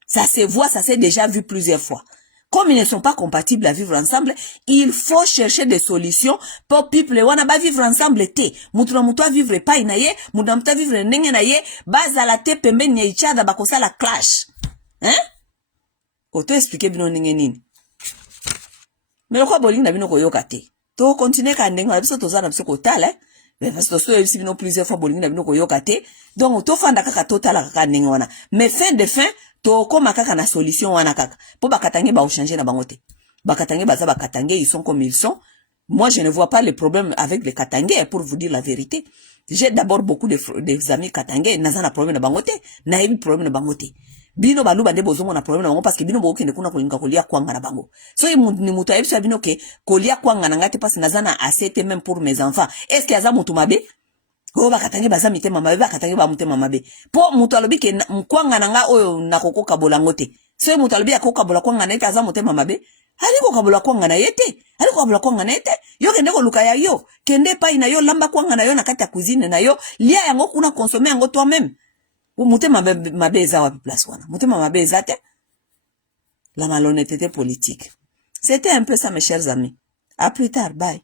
Ça se voit, ça s'est déjà vu plusieurs fois. Comme ils ne sont pas compatibles à vivre ensemble, il faut chercher des solutions pour people wana ba vivre ensemble te. Mutu na mutu vivre pa inaye, mutu na mutu vivre ndenge na ye, bazala te pembeni ya ichada bakosa la clash. Hein? Koto expliquer bino ndenge nini. Mais quoi boling na bino koyoka te. To continuer ka ndenge na biso toza na biso kotala, mais parce que so yebisi bino plusieurs fois boling na bino koyoka te. Donc to fanda kaka totala kaka ndenge wana. Mais fin de fin to koma kaka na solution wana kaka. Po bakatange ba changer na bango te. Bakatange baza bakatange, ils sont comme ils sont. Moi, je ne vois pas les problèmes avec les Katangais, pour vous dire la vérité. J'ai d'abord beaucoup des amis Katangais, naza na problème na bango te, na yebi problème na bango te. Bino balu bande bozongo na problème na bango parce que bino boke ne kuna kolinga kolia kwanga na bango. So ni mutu ayebisa bino ke kolia kwanga na ngate parce naza na assez même pour mes enfants. Est-ce que aza mutu mabe? Oh bakatange baza mitema mabe, bakatange ba mutema mabe. Po mutu alobi ke kwanga na nga oyo na kokoka bolango te. So mutu alobi akoka bola kwanga na ete aza mutema mabe. Aliko kabula kwanga na yete. Aliko kabula kwanga na yete. Yo kende ko luka ya yo. Kende pa ina yo lamba kwanga na yo na kati ya cuisine na yo. Lia yango kuna consommer yango toi-même. Ou mutema mabe eza wapi place wana. Mutema mabe eza te. La malhonnêteté politique. C'était un peu ça mes chers amis. À plus tard. Bye.